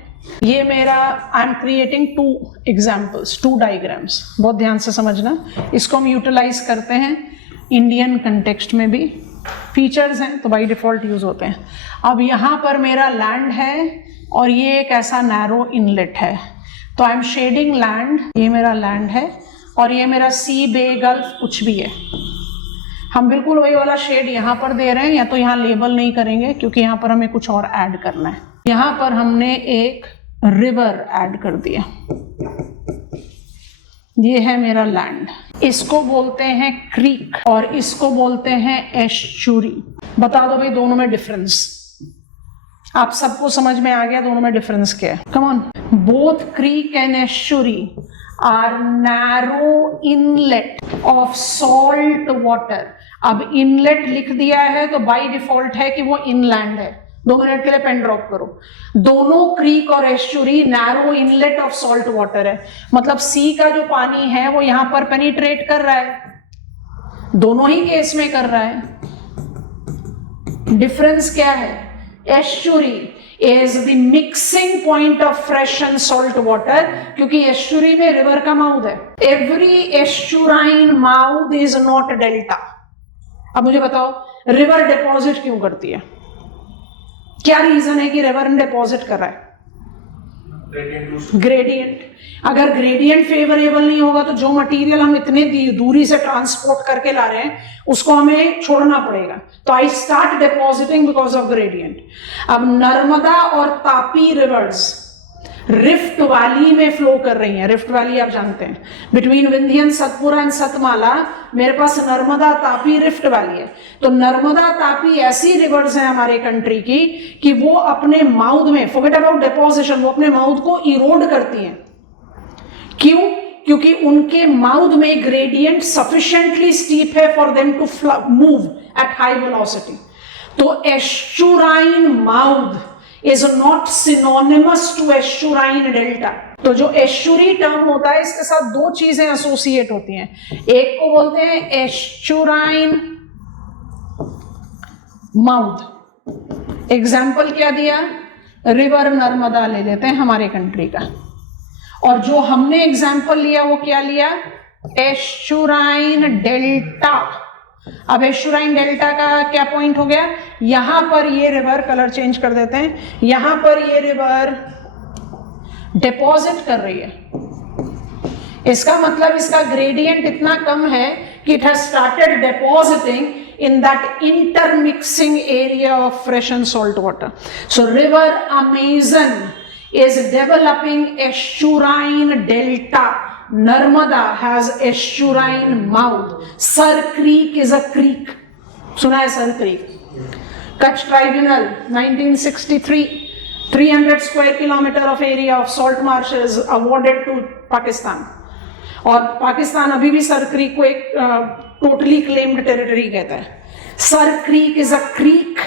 ये मेरा I am creating 2 examples, 2 diagrams, बहुत ध्यान से समझना। इसको हम यूटिलाइज करते हैं इंडियन कंटेक्स्ट में भी, फीचर्स हैं तो बाय डिफॉल्ट यूज होते हैं। अब यहाँ पर मेरा लैंड है और ये एक ऐसा नैरो इनलेट है, तो आई एम शेडिंग लैंड, ये मेरा लैंड है और ये मेरा सी बे गल्फ कुछ भी है। हम बिल्कुल वही वाला शेड यहाँ पर दे रहे हैं, या तो यहाँ लेबल नहीं करेंगे क्योंकि यहाँ पर हमें कुछ और ऐड करना है। यहाँ पर हमने एक रिवर ऐड कर दिया, ये है मेरा लैंड। इसको बोलते हैं क्रीक और इसको बोलते हैं एस्चुरी। बता दो भाई दोनों में डिफरेंस, आप सबको समझ में आ गया दोनों में डिफरेंस क्या है? Come on. Both creek and estuary are narrow inlet of salt water। अब इनलेट लिख दिया है तो बाय डिफॉल्ट है कि वो इनलैंड है। 2 मिनट के लिए पेन ड्रॉप करो। दोनों क्रीक और estuary narrow inlet of salt water है, मतलब सी का जो पानी है वो यहां पर पेनिट्रेट कर रहा है, दोनों ही केस में कर रहा है। डिफरेंस क्या है? Estuary is the mixing point of fresh and salt water, क्योंकि एस्चुरी में रिवर का माउथ है। Every estuarine mouth is not delta। अब मुझे बताओ रिवर डिपॉजिट क्यों करती है? क्या रीजन है कि रिवर डिपॉजिट कर रहा है? ग्रेडियंट। अगर ग्रेडियंट फेवरेबल नहीं होगा तो जो मटेरियल हम इतने दूरी से ट्रांसपोर्ट करके ला रहे हैं उसको हमें छोड़ना पड़ेगा, तो I start depositing because of gradient. अब नर्मदा और तापी रिवर्स रिफ्ट वैली में फ्लो कर रही हैं। रिफ्ट वैली आप जानते हैं, बिटवीन विंध्यन सतपुरा एंड सतमाला मेरे पास नर्मदा तापी रिफ्ट वैली है। तो नर्मदा तापी ऐसी रिवर्स हैं हमारे कंट्री की कि वो अपने माउथ में, फॉरगेट अबाउट डिपोजिशन, वो अपने माउथ को इरोड करती हैं। क्यों? क्योंकि उनके माउथ में ग्रेडियंट सफिशिएंटली स्टीप है for them to move at high velocity. तो estuarine mouth is not synonymous to estuarine delta। तो जो एस्चुरी टर्म होता है इसके साथ 2 चीजें एसोसिएट होती हैं, एक को बोलते हैं एस्चुराइन माउथ। एग्जाम्पल क्या दिया? रिवर नर्मदा ले लेते हैं हमारे कंट्री का, और जो हमने एग्जाम्पल लिया वो क्या लिया? एस्चुराइन डेल्टा। अब एस्चुराइन डेल्टा का क्या पॉइंट हो गया? यहां पर ये रिवर, कलर चेंज कर देते हैं, यहां पर ये रिवर डिपॉजिट कर रही है। इसका मतलब इसका ग्रेडियंट इतना कम है कि it has started depositing in that intermixing area of fresh and salt water. So river Amazon is developing estuarine delta. Narmada has estuarine mouth. Sar Creek is a creek. सुना है Sir creek? Kutch tribunal 1963, 300 square kilometer of area of salt marshes awarded to Pakistan। और पाकिस्तान अभी भी sir creek को एक totally claimed territory कहता है। Sir Creek is a creek,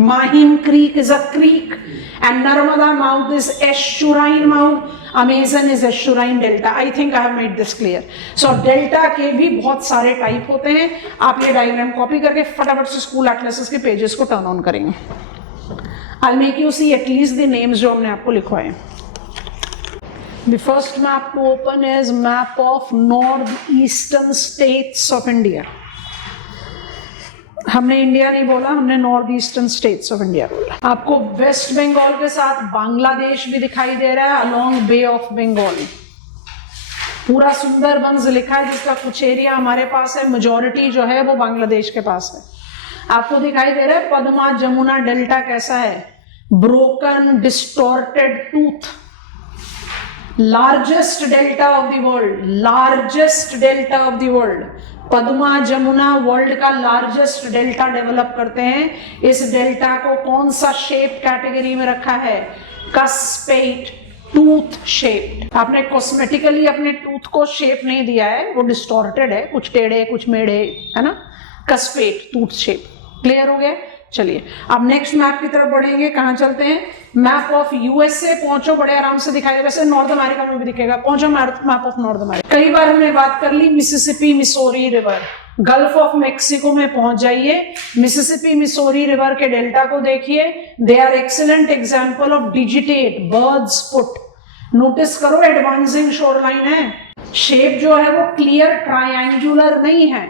Mahim Creek is a creek, and Narmada mouth is estuarine mouth, Amazon is estuarine delta. I think I have made this clear. So delta के भी बहुत सारे टाइप होते हैं। आप ये डायग्राम कॉपी करके फटाफट से स्कूल एटलसेस के पेजेस को टर्न ऑन करेंगे। I'll make you see at least the names जो हमने आपको लिखवाए। The first map to open is map of northeastern states of India। हमने इंडिया नहीं बोला, हमने north eastern states of India बोला। आपको वेस्ट बंगाल के साथ बांग्लादेश भी दिखाई दे रहा है अलोंग बे ऑफ बंगाल। पूरा सुंदरबंस लिखा है जिसका कुछ एरिया हमारे पास है, मेजॉरिटी जो है वो बांग्लादेश के पास है। आपको दिखाई दे रहा है पद्मा जमुना डेल्टा कैसा है, broken distorted tooth, largest delta of the world, largest delta of the world. Padma Jamuna world का लार्जेस्ट डेल्टा डेवलप करते हैं। इस डेल्टा को कौन सा शेप कैटेगरी में रखा है, कस्पेट टूथ शेप। आपने कॉस्मेटिकली अपने टूथ को शेप नहीं दिया है, वो डिस्टॉर्टेड है, कुछ टेढ़े कुछ मेढ़े है ना, कस्पेट टूथ शेप। क्लियर हो गया? चलिए अब नेक्स्ट मैप की तरफ बढ़ेंगे। कहां चलते हैं? मैप ऑफ यूएसए पहुंचो, बड़े आराम से दिखाई देगा। वैसे नॉर्थ अमेरिका में भी दिखेगा, पहुंचो मैप ऑफ नॉर्थ अमेरिका। कई बार हमने बात कर ली Mississippi Missouri river, Gulf of Mexico में पहुंच जाइए। मिसिसिपी मिसोरी रिवर के डेल्टा को देखिए, they are excellent example of digitate birds foot. Notice करो एडवांसिंग शोरलाइन है, शेप जो है वो क्लियर ट्रायंगुलर नहीं है,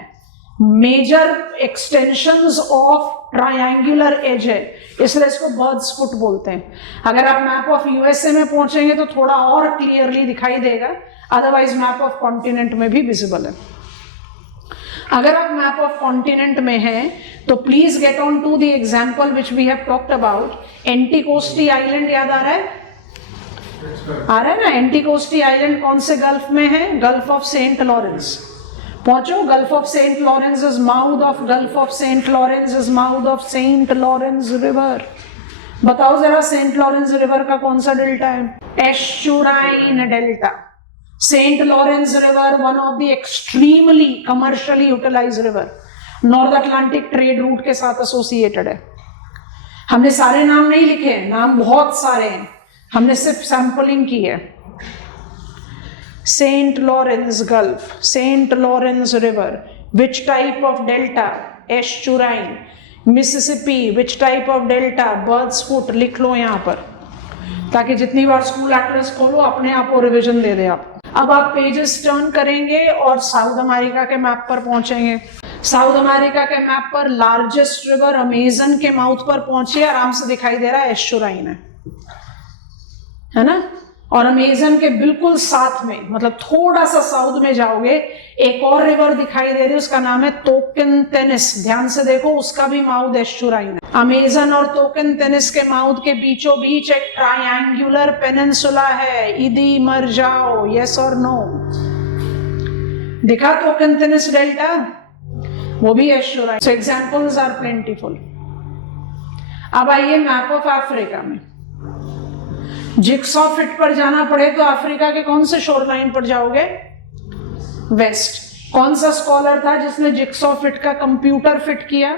major extensions of triangular edge है, इसलिए इसको बर्ड्स फुट बोलते हैं। अगर आप मैप ऑफ यूएसए में पहुंचेंगे तो थोड़ा और क्लियरली दिखाई देगा, अदरवाइज मैप ऑफ कॉन्टिनेंट में भी विजिबल है। अगर आप मैप ऑफ कॉन्टिनेंट में हैं तो please get on to the example which we have talked about. Anticosti island याद आ रहा है? आ रहा है ना? एंटीकोस्टी आइलैंड कौन से गल्फ में है? Gulf of Saint Lawrence. पहुंचो, Gulf of Saint Lawrence is mouth of Gulf of Saint Lawrence is mouth of Saint Lawrence river. बताओ जरा सेंट लॉरेंस रिवर का कौन सा डेल्टा है? Estuarine delta. Saint Lawrence river one of the extremely commercially utilised river, North Atlantic trade route के साथ associated है। हमने सारे नाम नहीं लिखे, नाम बहुत सारे हैं, हमने सिर्फ सैंपलिंग की है। Saint Lawrence Gulf, Saint Lawrence river, which type of delta? Estuarine. Mississippi, which type of delta? Birds foot. लिख लो यहाँ पर, ताकि जितनी बार स्कूल एटलस खोलो अपने आप को रिवीजन दे दे आप। अब आप पेजेस टर्न करेंगे और साउथ अमेरिका के मैप पर पहुंचेंगे। साउथ अमेरिका के मैप पर लार्जेस्ट रिवर अमेजन के माउथ पर पहुंचिए, आराम से दिखाई दे रहा है एस्चुराइन है ना। और अमेजन के बिल्कुल साथ में, मतलब थोड़ा सा साउथ में जाओगे, एक और रिवर दिखाई दे रही है, उसका नाम है तोकेनतेनिस। ध्यान से देखो, उसका भी माउथ एस्चुराइन है। अमेजन और तोकेनतेनिस के माउथ के बीचों बीच एक ट्रायंगुलर पेनिनसुला है। इदी मर जाओ, यस और नो? दिखा तोकेनतेनिस डेल्टा? वो भी एस्चुराइन। सो एग्जांपल्स आर प्लेंटीफुल। अब आइए मैप ऑफ अफ्रीका में। जिक्सॉ फिट पर जाना पड़े तो अफ्रीका के कौन से शोरलाइन पर जाओगे? वेस्ट। कौन सा स्कॉलर था जिसने जिक्सॉ फिट का कंप्यूटर फिट किया?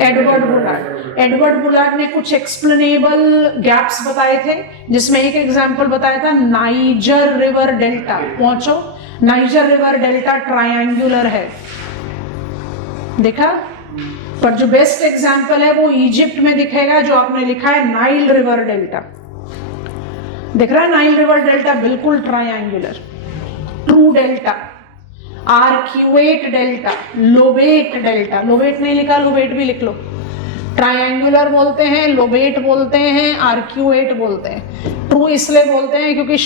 Edward Bullard. एडवर्ड बुलार्ड ने कुछ एक्सप्लेनेबल गैप्स बताए थे, जिसमें एक एग्जांपल बताया था नाइजर रिवर डेल्टा। पहुंचो, नाइजर रिवर डेल्टा ट्रायंगुलर है, देखा? पर जो बेस्ट एग्जांपल है वो इजिप्ट में दिखेगा, जो आपने लिखा है नाइल रिवर डेल्टा। दिख रहा है नाइल रिवर डेल्टा बिल्कुल triangular. True delta, arcuate delta, Lobate delta. Lobate नहीं लिखा, लोबेट भी लिख लो। ट्रायंगुलर बोलते हैं, लोबेट बोलते हैं, आर्क्यूएट बोलते हैं। ट्रू इसलिए बोलते हैं क्योंकि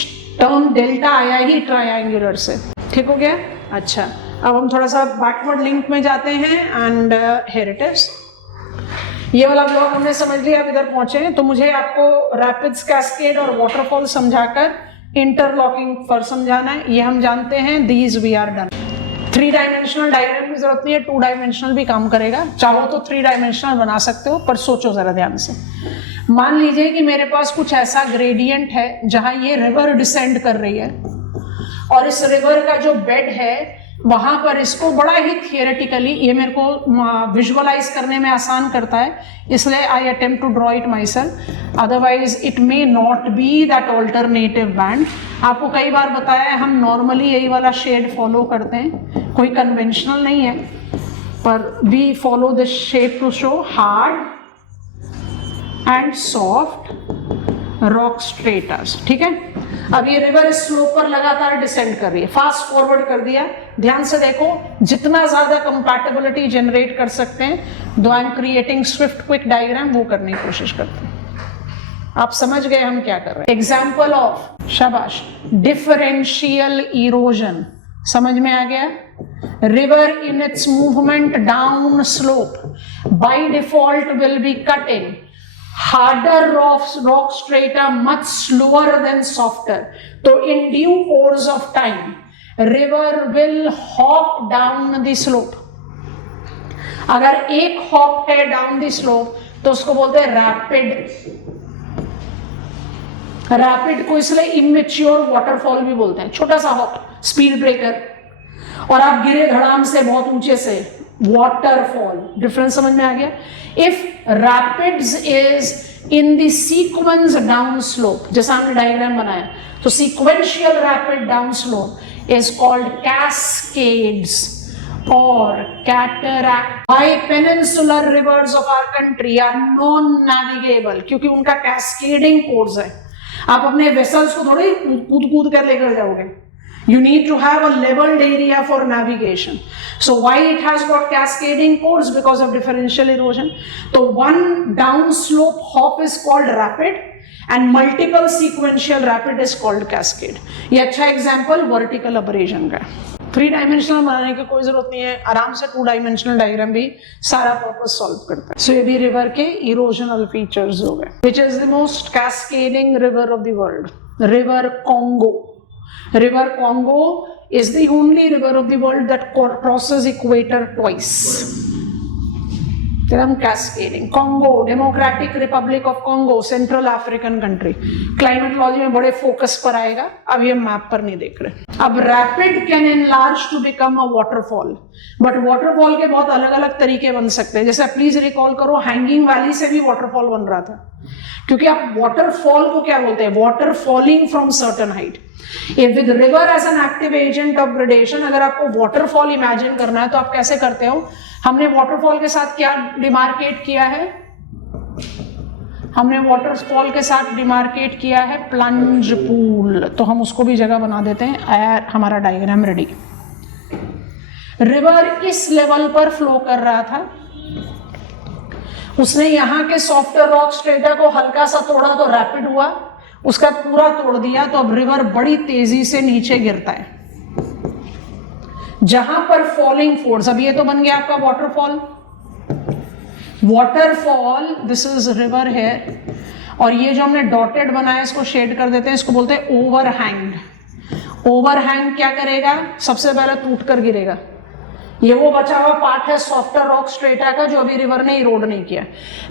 टर्म डेल्टा आया ही ट्रायंगुलर से। ठीक हो गया? अच्छा, अब हम थोड़ा सा बैकवर्ड लिंक में जाते हैं एंड हियर इट इज। ये वाला ब्लॉक हमने समझ लिया, आप इधर पहुंचे हैं तो मुझे आपको रैपिड्स, कैस्केड और वाटरफॉल समझाकर इंटरलॉकिंग पर समझाना है। ये हम जानते हैं, these we are done. 3 dimensional diagram की जरूरत नहीं है, 2 डायमेंशनल भी काम करेगा। चाहो तो 3 डायमेंशनल बना सकते हो, पर सोचो जरा ध्यान से। मान लीजिए कि मेरे पास कुछ ऐसा ग्रेडियंट है जहां ये रिवर डिसेंड कर रही है, और इस रिवर का जो बेड है वहां पर इसको बड़ा ही थियोरेटिकली, ये मेरे को विजुअलाइज करने में आसान करता है, इसलिए I attempt to draw it myself, otherwise it may not be that alternative band. आपको कई बार बताया है हम नॉर्मली यही वाला शेड फॉलो करते हैं, कोई कन्वेंशनल नहीं है, पर we follow this shade to show hard and soft rock stratas. ठीक है, अब ये रिवर इस स्लोप पर लगातार डिसेंड कर रही है, फास्ट फॉरवर्ड कर दिया, ध्यान से देखो, जितना ज्यादा कंपैटिबिलिटी जनरेट कर सकते हैं, दो आई am creating Swift quick diagram, वो करने की कोशिश करते हैं। आप समझ गए हम क्या कर रहे हैं। एग्जाम्पल ऑफ, शाबाश, डिफरेंशियल इरोजन, समझ में आ गया। River in its movement down slope by default will be cutting harder rock strata much slower than softer, so in due course of time river will hop down the slope। अगर एक hop है down the slope तो उसको बोलते हैं rapid को इसलिए immature waterfall भी बोलते हैं, छोटा सा हॉप, स्पीड ब्रेकर, और आप गिरे धड़ाम से बहुत ऊंचे से, वाटरफॉल। डिफरेंस समझ में आ गया। If rapids is in the sequence down slope, जैसा हमने डायग्राम बनाया, तो sequential rapid down slope is called cascades और cataract. Why peninsular rivers of our country are non-navigable? क्योंकि उनका कैस्केडिंग कोर्स है। आप अपने वेसल्स को थोड़े कूद कूद कर लेकर जाओगे। You need to have a leveled area for navigation. So why it has got cascading course? Because of differential erosion. So one downslope hop is called rapid and multiple sequential rapid is called cascade. ये अच्छा example vertical abrasion का। 3 dimensional बनाने की कोई जरूरत नहीं है, आराम से 2 डायमेंशनल डायग्राम भी सारा पर्पस सॉल्व करता है। सो ये भी रिवर के इरोजनल फीचर्स हो गए। Which is the most cascading river of the world? River Congo. River Congo is the only river of the world that crosses equator twice. Then cascading. Congo, Democratic Republic of Congo, Central African country. Climatology में बड़े focus पर आएगा, अब ये map पर नहीं देख रहे। अब rapid can enlarge to become a waterfall, but waterfall के बहुत अलग अलग तरीके बन सकते हैं। जैसे प्लीज रिकॉल करो, हैंगिंग वैली से भी वाटरफॉल बन रहा था, क्योंकि आप वाटरफॉल को क्या बोलते हैं? Water falling from certain height. With river as an active agent of gradation, अगर आपको वाटरफॉल इमेजिन करना है तो आप कैसे करते हो? हमने वाटरफॉल के साथ क्या डिमार्केट किया है? हमने वाटरफॉल के साथ डिमार्केट किया है प्लंज पूल, तो हम उसको भी जगह बना देते हैं। हमारा डायग्राम रेडी। रिवर इस लेवल पर फ्लो कर रहा था, उसने यहाँ के सॉफ्टर रॉक स्ट्रेटा को हल्का सा तोड़ा तो रैपिड हुआ, उसका पूरा तोड़ दिया तो अब रिवर बड़ी तेजी से नीचे गिरता है। जहां पर फॉलिंग फोर्स, अब ये तो बन गया आपका waterfall. Waterfall, this is river है, और ये जो हमने डॉटेड बनाया इसको शेड कर देते हैं, इसको बोलते हैं ओवरहैंग। ओवरहैंग क्या करेगा? सबसे पहले टूट कर गिरेगा। ये वो बचा हुआ पार्ट है सॉफ्टर रॉक स्ट्रेटा का जो अभी रिवर ने इरोड नहीं किया।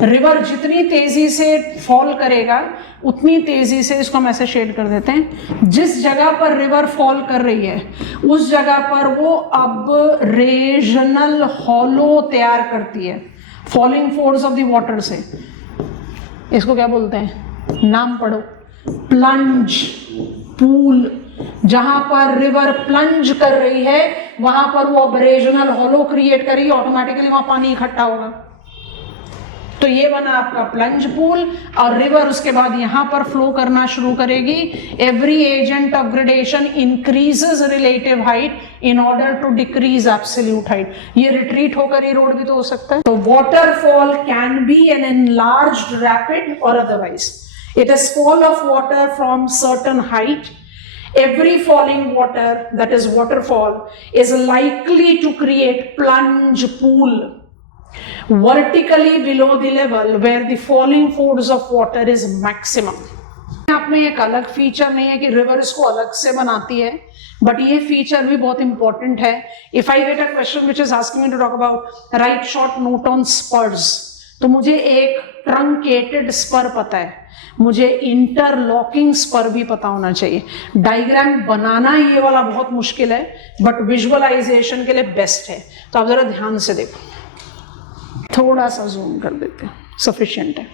रिवर जितनी तेजी से फॉल करेगा उतनी तेजी से, इसको हम ऐसे शेड कर देते हैं, जिस जगह पर रिवर फॉल कर रही है उस जगह पर वो अब रीजनल हॉलो तैयार करती है falling force of the water से। इसको क्या बोलते हैं? नाम पढ़ो, प्लंज पूल। जहां पर रिवर प्लंज कर रही है वहां पर वो अब्रेजनल हॉलो क्रिएट करेगी, ऑटोमेटिकली वहां पानी इकट्ठा होगा। तो ये बना आपका प्लंज पूल, और रिवर उसके बाद यहां पर फ्लो करना शुरू करेगी। Every agent of gradation increases relative height in order to decrease absolute height. ये रिट्रीट होकर इरोड भी तो हो सकता है। तो waterfall can be an enlarged rapid और otherwise it is fall of water from certain height. Every falling water, that is waterfall, is likely to create plunge pool vertically below the level where the falling force of water is maximum. आप में एक अलग feature नहीं है कि river इसको अलग से बनाती है, बट ये फीचर भी बहुत इंपॉर्टेंट है। If I get a question which is asking me to talk about right short note on spurs, तो मुझे एक ट्रंकेटेड स्पर पता है, मुझे इंटरलॉकिंग स्पर भी पता होना चाहिए। डायग्राम बनाना ये वाला बहुत मुश्किल है, बट विजुअलाइजेशन के लिए बेस्ट है। तो आप जरा ध्यान से देखो, थोड़ा सा जूम कर देते हैं, सफिशिएंट है।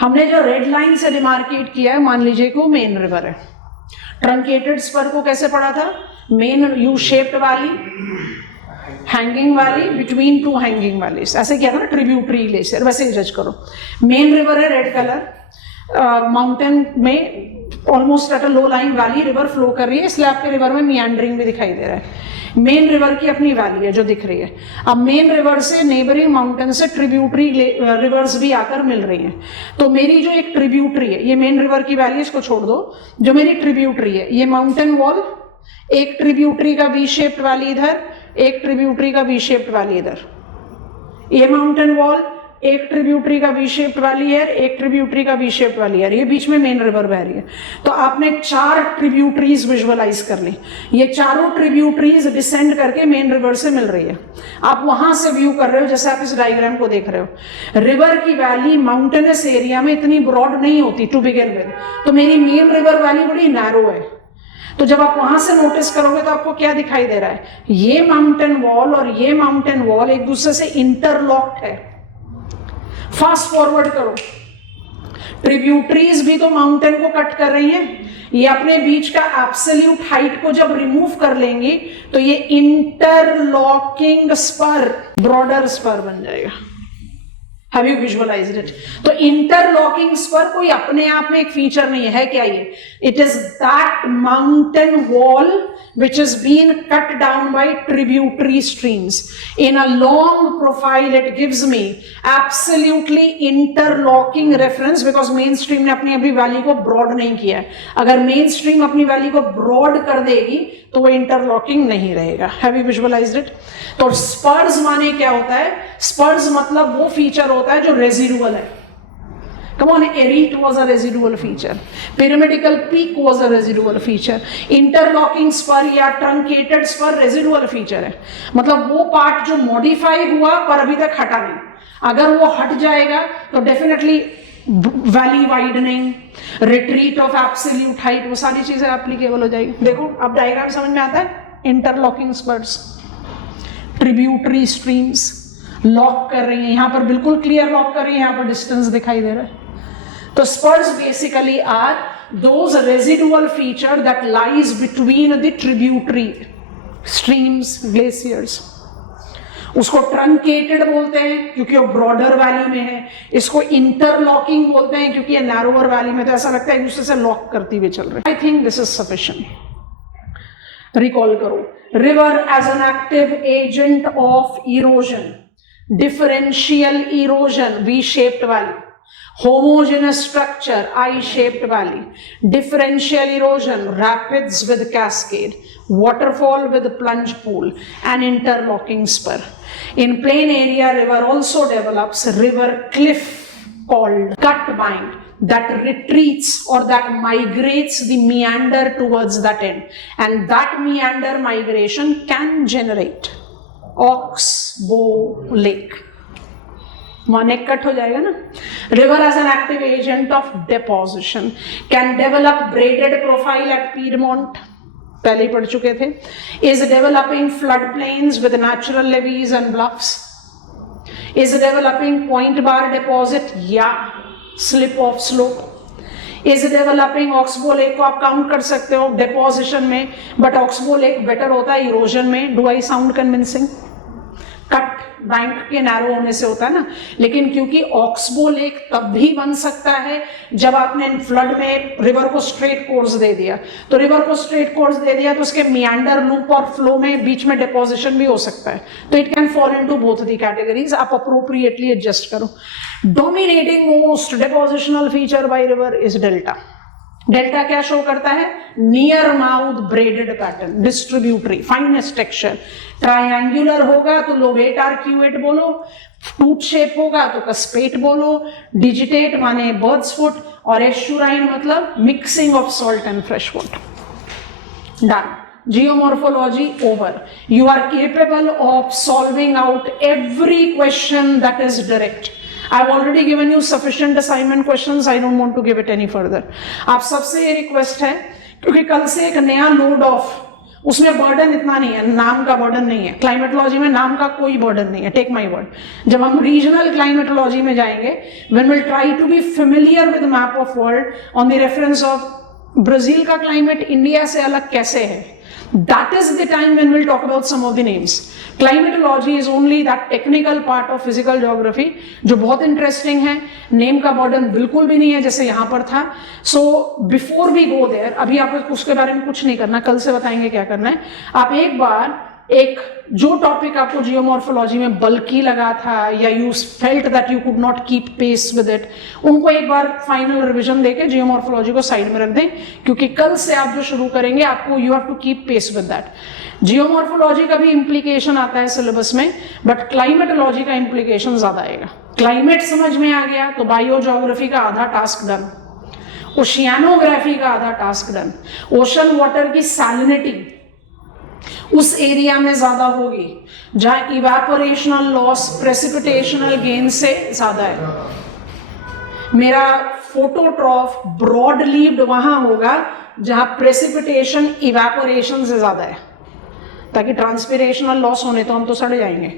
हमने जो रेड लाइन से डिमार्केट किया है, मान लीजिए कि वो मेन रिवर है। ट्रंकेटेड स्पर को कैसे पढ़ा था? मेन यू शेप्ड वाली, हैंगिंग वाली, बिटवीन टू हैंगिंग वाली, ऐसे किया था ना ट्रिब्यूटरी ग्लेशियर, वैसे ही जज करो। मेन रिवर है रेड कलर, माउंटेन में almost at a low line valley river flow कर रही है, इसलिए आपके रिवर में मियांडरिंग भी दिखाई दे रहा है। मेन रिवर की अपनी वैली है जो दिख रही है। अब मेन रिवर से नेबरिंग माउंटेन से ट्रिब्यूटरी रिवर्स भी आकर मिल रही हैं। तो मेरी जो एक ट्रिब्यूटरी है, ये मेन रिवर की वैली, इसको छोड़ दो, जो मेरी ट्रिब्यूटरी है, ये माउंटेन वॉल, एक ट्रिब्यूटरी का वी शेप्ड वैली इधर, एक ट्रिब्यूटरी का वी शेप्ड वैली इधर, ये माउंटेन वॉल, एक ट्रिब्यूटरी का वी शेप्ड वैली है, एक ट्रिब्यूटरी का वी शेप्ड वैली है, ये बीच में मेन रिवर बह रही है। तो आपने 4 ट्रिब्यूटरीज विजुअलाइज कर ली। ये चारों ट्रिब्यूटरीज डिसेंड करके मेन रिवर से मिल रही है। आप वहां से व्यू कर रहे हो, जैसे आप इस डायग्राम को देख रहे हो। रिवर की वैली माउंटेनस एरिया में इतनी ब्रॉड नहीं होती टू बिगिन विद, तो मेरी मेन रिवर वैली बड़ी नैरो है। तो जब आप वहां से नोटिस करोगे तो आपको क्या दिखाई दे रहा है? ये माउंटेन वॉल और ये माउंटेन वॉल एक दूसरे से इंटरलॉक्ड है। फास्ट फॉरवर्ड करो, ट्रिब्यूटरीज भी तो माउंटेन को कट कर रही हैं। ये अपने बीच का एब्सोल्यूट हाइट को जब रिमूव कर लेंगी तो ये इंटरलॉकिंग स्पर, ब्रॉडर स्पर बन जाएगा। Have you visualised it? तो इंटरलॉकिंग स्पर कोई अपने आप में एक फीचर नहीं है क्या ये? It is that mountain wall which has been cut down by tributary streams. In a long profile, it gives me absolutely interlocking reference because mainstream ने अपनी अभी वैली को ब्रॉड नहीं किया है। अगर mainstream अपनी वैली को ब्रॉड कर देगी तो वो इंटरलॉकिंग नहीं रहेगा। Have you visualized it? तो स्पर्स माने क्या होता है? स्पर्स मतलब वो फीचर होता है जो रेजिडुअल है। Come on, Erit was a residual feature. Pyramidal peak was a residual feature. Interlocking spur या truncated spur residual feature है। मतलब वो पार्ट जो मॉडिफाई हुआ पर अभी तक हटा नहीं। अगर वो हट जाएगा तो definitely valley widening, retreat of absolute height, वो सारी चीजें एप्लीकेबल हो जाएगी। देखो अब डायग्राम समझ में आता है? इंटरलॉकिंग स्पर्स, ट्रिब्यूटरी स्ट्रीम्स लॉक कर रही है, यहां पर बिल्कुल क्लियर लॉक कर रही है, यहां पर डिस्टेंस दिखाई दे रहा है। तो spurs basically are those residual feature that lies between the tributary streams, glaciers. उसको truncated बोलते हैं क्योंकि वो broader valley में है, इसको interlocking बोलते हैं क्योंकि ये narrower valley में, तो ऐसा लगता है एक दूसरे से लॉक करती हुई चल रही है। I think this is sufficient. Recall करो, river as an active agent of erosion, differential erosion, V-shaped valley. Homogeneous structure, I-shaped valley. Differential erosion, rapids with cascade. Waterfall with plunge pool. And interlocking spur. In plain area, river also develops river cliff called cut bind that retreats or that migrates the meander towards that end. And that meander migration can generate oxbow lake. वहां neck cut हो जाएगा ना। River as an active agent of deposition can develop braided profile at piedmont, पहले ही पढ़ चुके थे। Is developing flood plains with natural levees and bluffs, is developing point bar deposit या slip off slope, is developing oxbow lake को आप count कर सकते हो डेपोजिशन में, बट ऑक्सबो लेक बेटर होता है इरोजन में। Do I sound convincing? Cut bank के नैरो होने से होता है ना, लेकिन क्योंकि ऑक्सबो लेक तब भी बन सकता है जब आपने फ्लड में रिवर को स्ट्रेट कोर्स दे दिया। तो रिवर को स्ट्रेट कोर्स दे दिया तो उसके मियांडर, लूप और फ्लो में बीच में डिपोजिशन भी हो सकता है। तो it can fall into both the categories, आप अप्रोप्रिएटली एडजस्ट करो। Dominating most depositional feature by river is delta. Delta क्या शो करता है? Near mouth braided pattern, distributary, finest texture. Triangular होगा तो लोबेट आर्क्यूएट बोलो, टूथ शेप होगा तो कस्पेट बोलो, डिजिटेट माने बर्ड्स फुट, और एस्चुराइन मतलब mixing of salt and fresh water. Done. Geomorphology over. You are capable of solving out every question that is direct. I have already given you sufficient assignment questions, I don't want to give it any further. आप सबसे ये request है, क्योंकि कल से एक नया load of, उसमें बर्डन इतना नहीं है, नाम का बर्डन नहीं है, क्लाइमेटोलॉजी में नाम का कोई बर्डन नहीं है, टेक माय वर्ड। जब हम रीजनल क्लाइमेटोलॉजी में जाएंगे, when will try to be familiar with map of world on the reference of Brazil का क्लाइमेट इंडिया से अलग कैसे है, that is the time when we'll talk about some of the names. Climatology is only that technical part of physical geography जो बहुत interesting है, name का burden बिल्कुल भी नहीं है जैसे यहाँ पर था। So before we go there, अभी आप उसके बारे में कुछ नहीं करना, कल से बताएंगे क्या करना है। आप एक बार एक जो टॉपिक आपको जियोमॉर्फोलॉजी में बल्कि लगा था या you felt that you could not keep pace with it, उनको एक बार फाइनल रिवीजन देके जियोमॉर्फोलॉजी को साइड में रख दें, क्योंकि कल से आप जो शुरू करेंगे आपको you have to keep pace with that. Geomorphology का भी इंप्लीकेशन आता है सिलेबस में, बट क्लाइमेटोलॉजी का इंप्लीकेशन ज्यादा आएगा। क्लाइमेट समझ में आ गया तो बायोजियोग्राफी का आधा टास्क डन, ओशियानोग्राफी का आधा टास्क डन। ओशन वाटर की सैलिनिटी उस एरिया में ज्यादा होगी जहां इवेपोरेशनल लॉस प्रेसिपिटेशनल गेन से ज्यादा है। मेरा फोटोट्रॉफ ब्रॉड लीव्ड वहां होगा जहां प्रेसिपिटेशन इवेपोरेशन से ज्यादा है, ताकि ट्रांसपिरेशनल लॉस होने तो हम तो सड़ जाएंगे।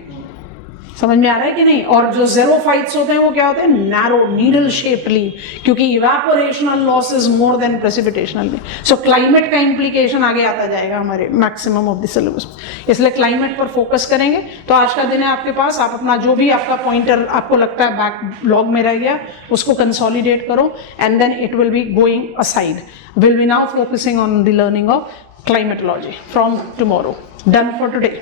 समझ में आ रहा है कि नहीं? और जो ज़ेरोफाइट्स होते हैं वो क्या होते हैं? नैरो नीडल शेप लीव, क्योंकि evaporational loss is more than precipitational leave. So climate का इंप्लीकेशन आगे आता जाएगा हमारे मैक्सिमम ऑफ द सिलेबस, इसलिए क्लाइमेट पर फोकस करेंगे। तो आज का दिन है आपके पास, आप अपना जो भी आपका पॉइंटर आपको लगता है बैकलॉग में रह गया उसको कंसोलिडेट करो, and then it will be going aside. Will be now focusing on the learning of climatology from tomorrow. Done for today.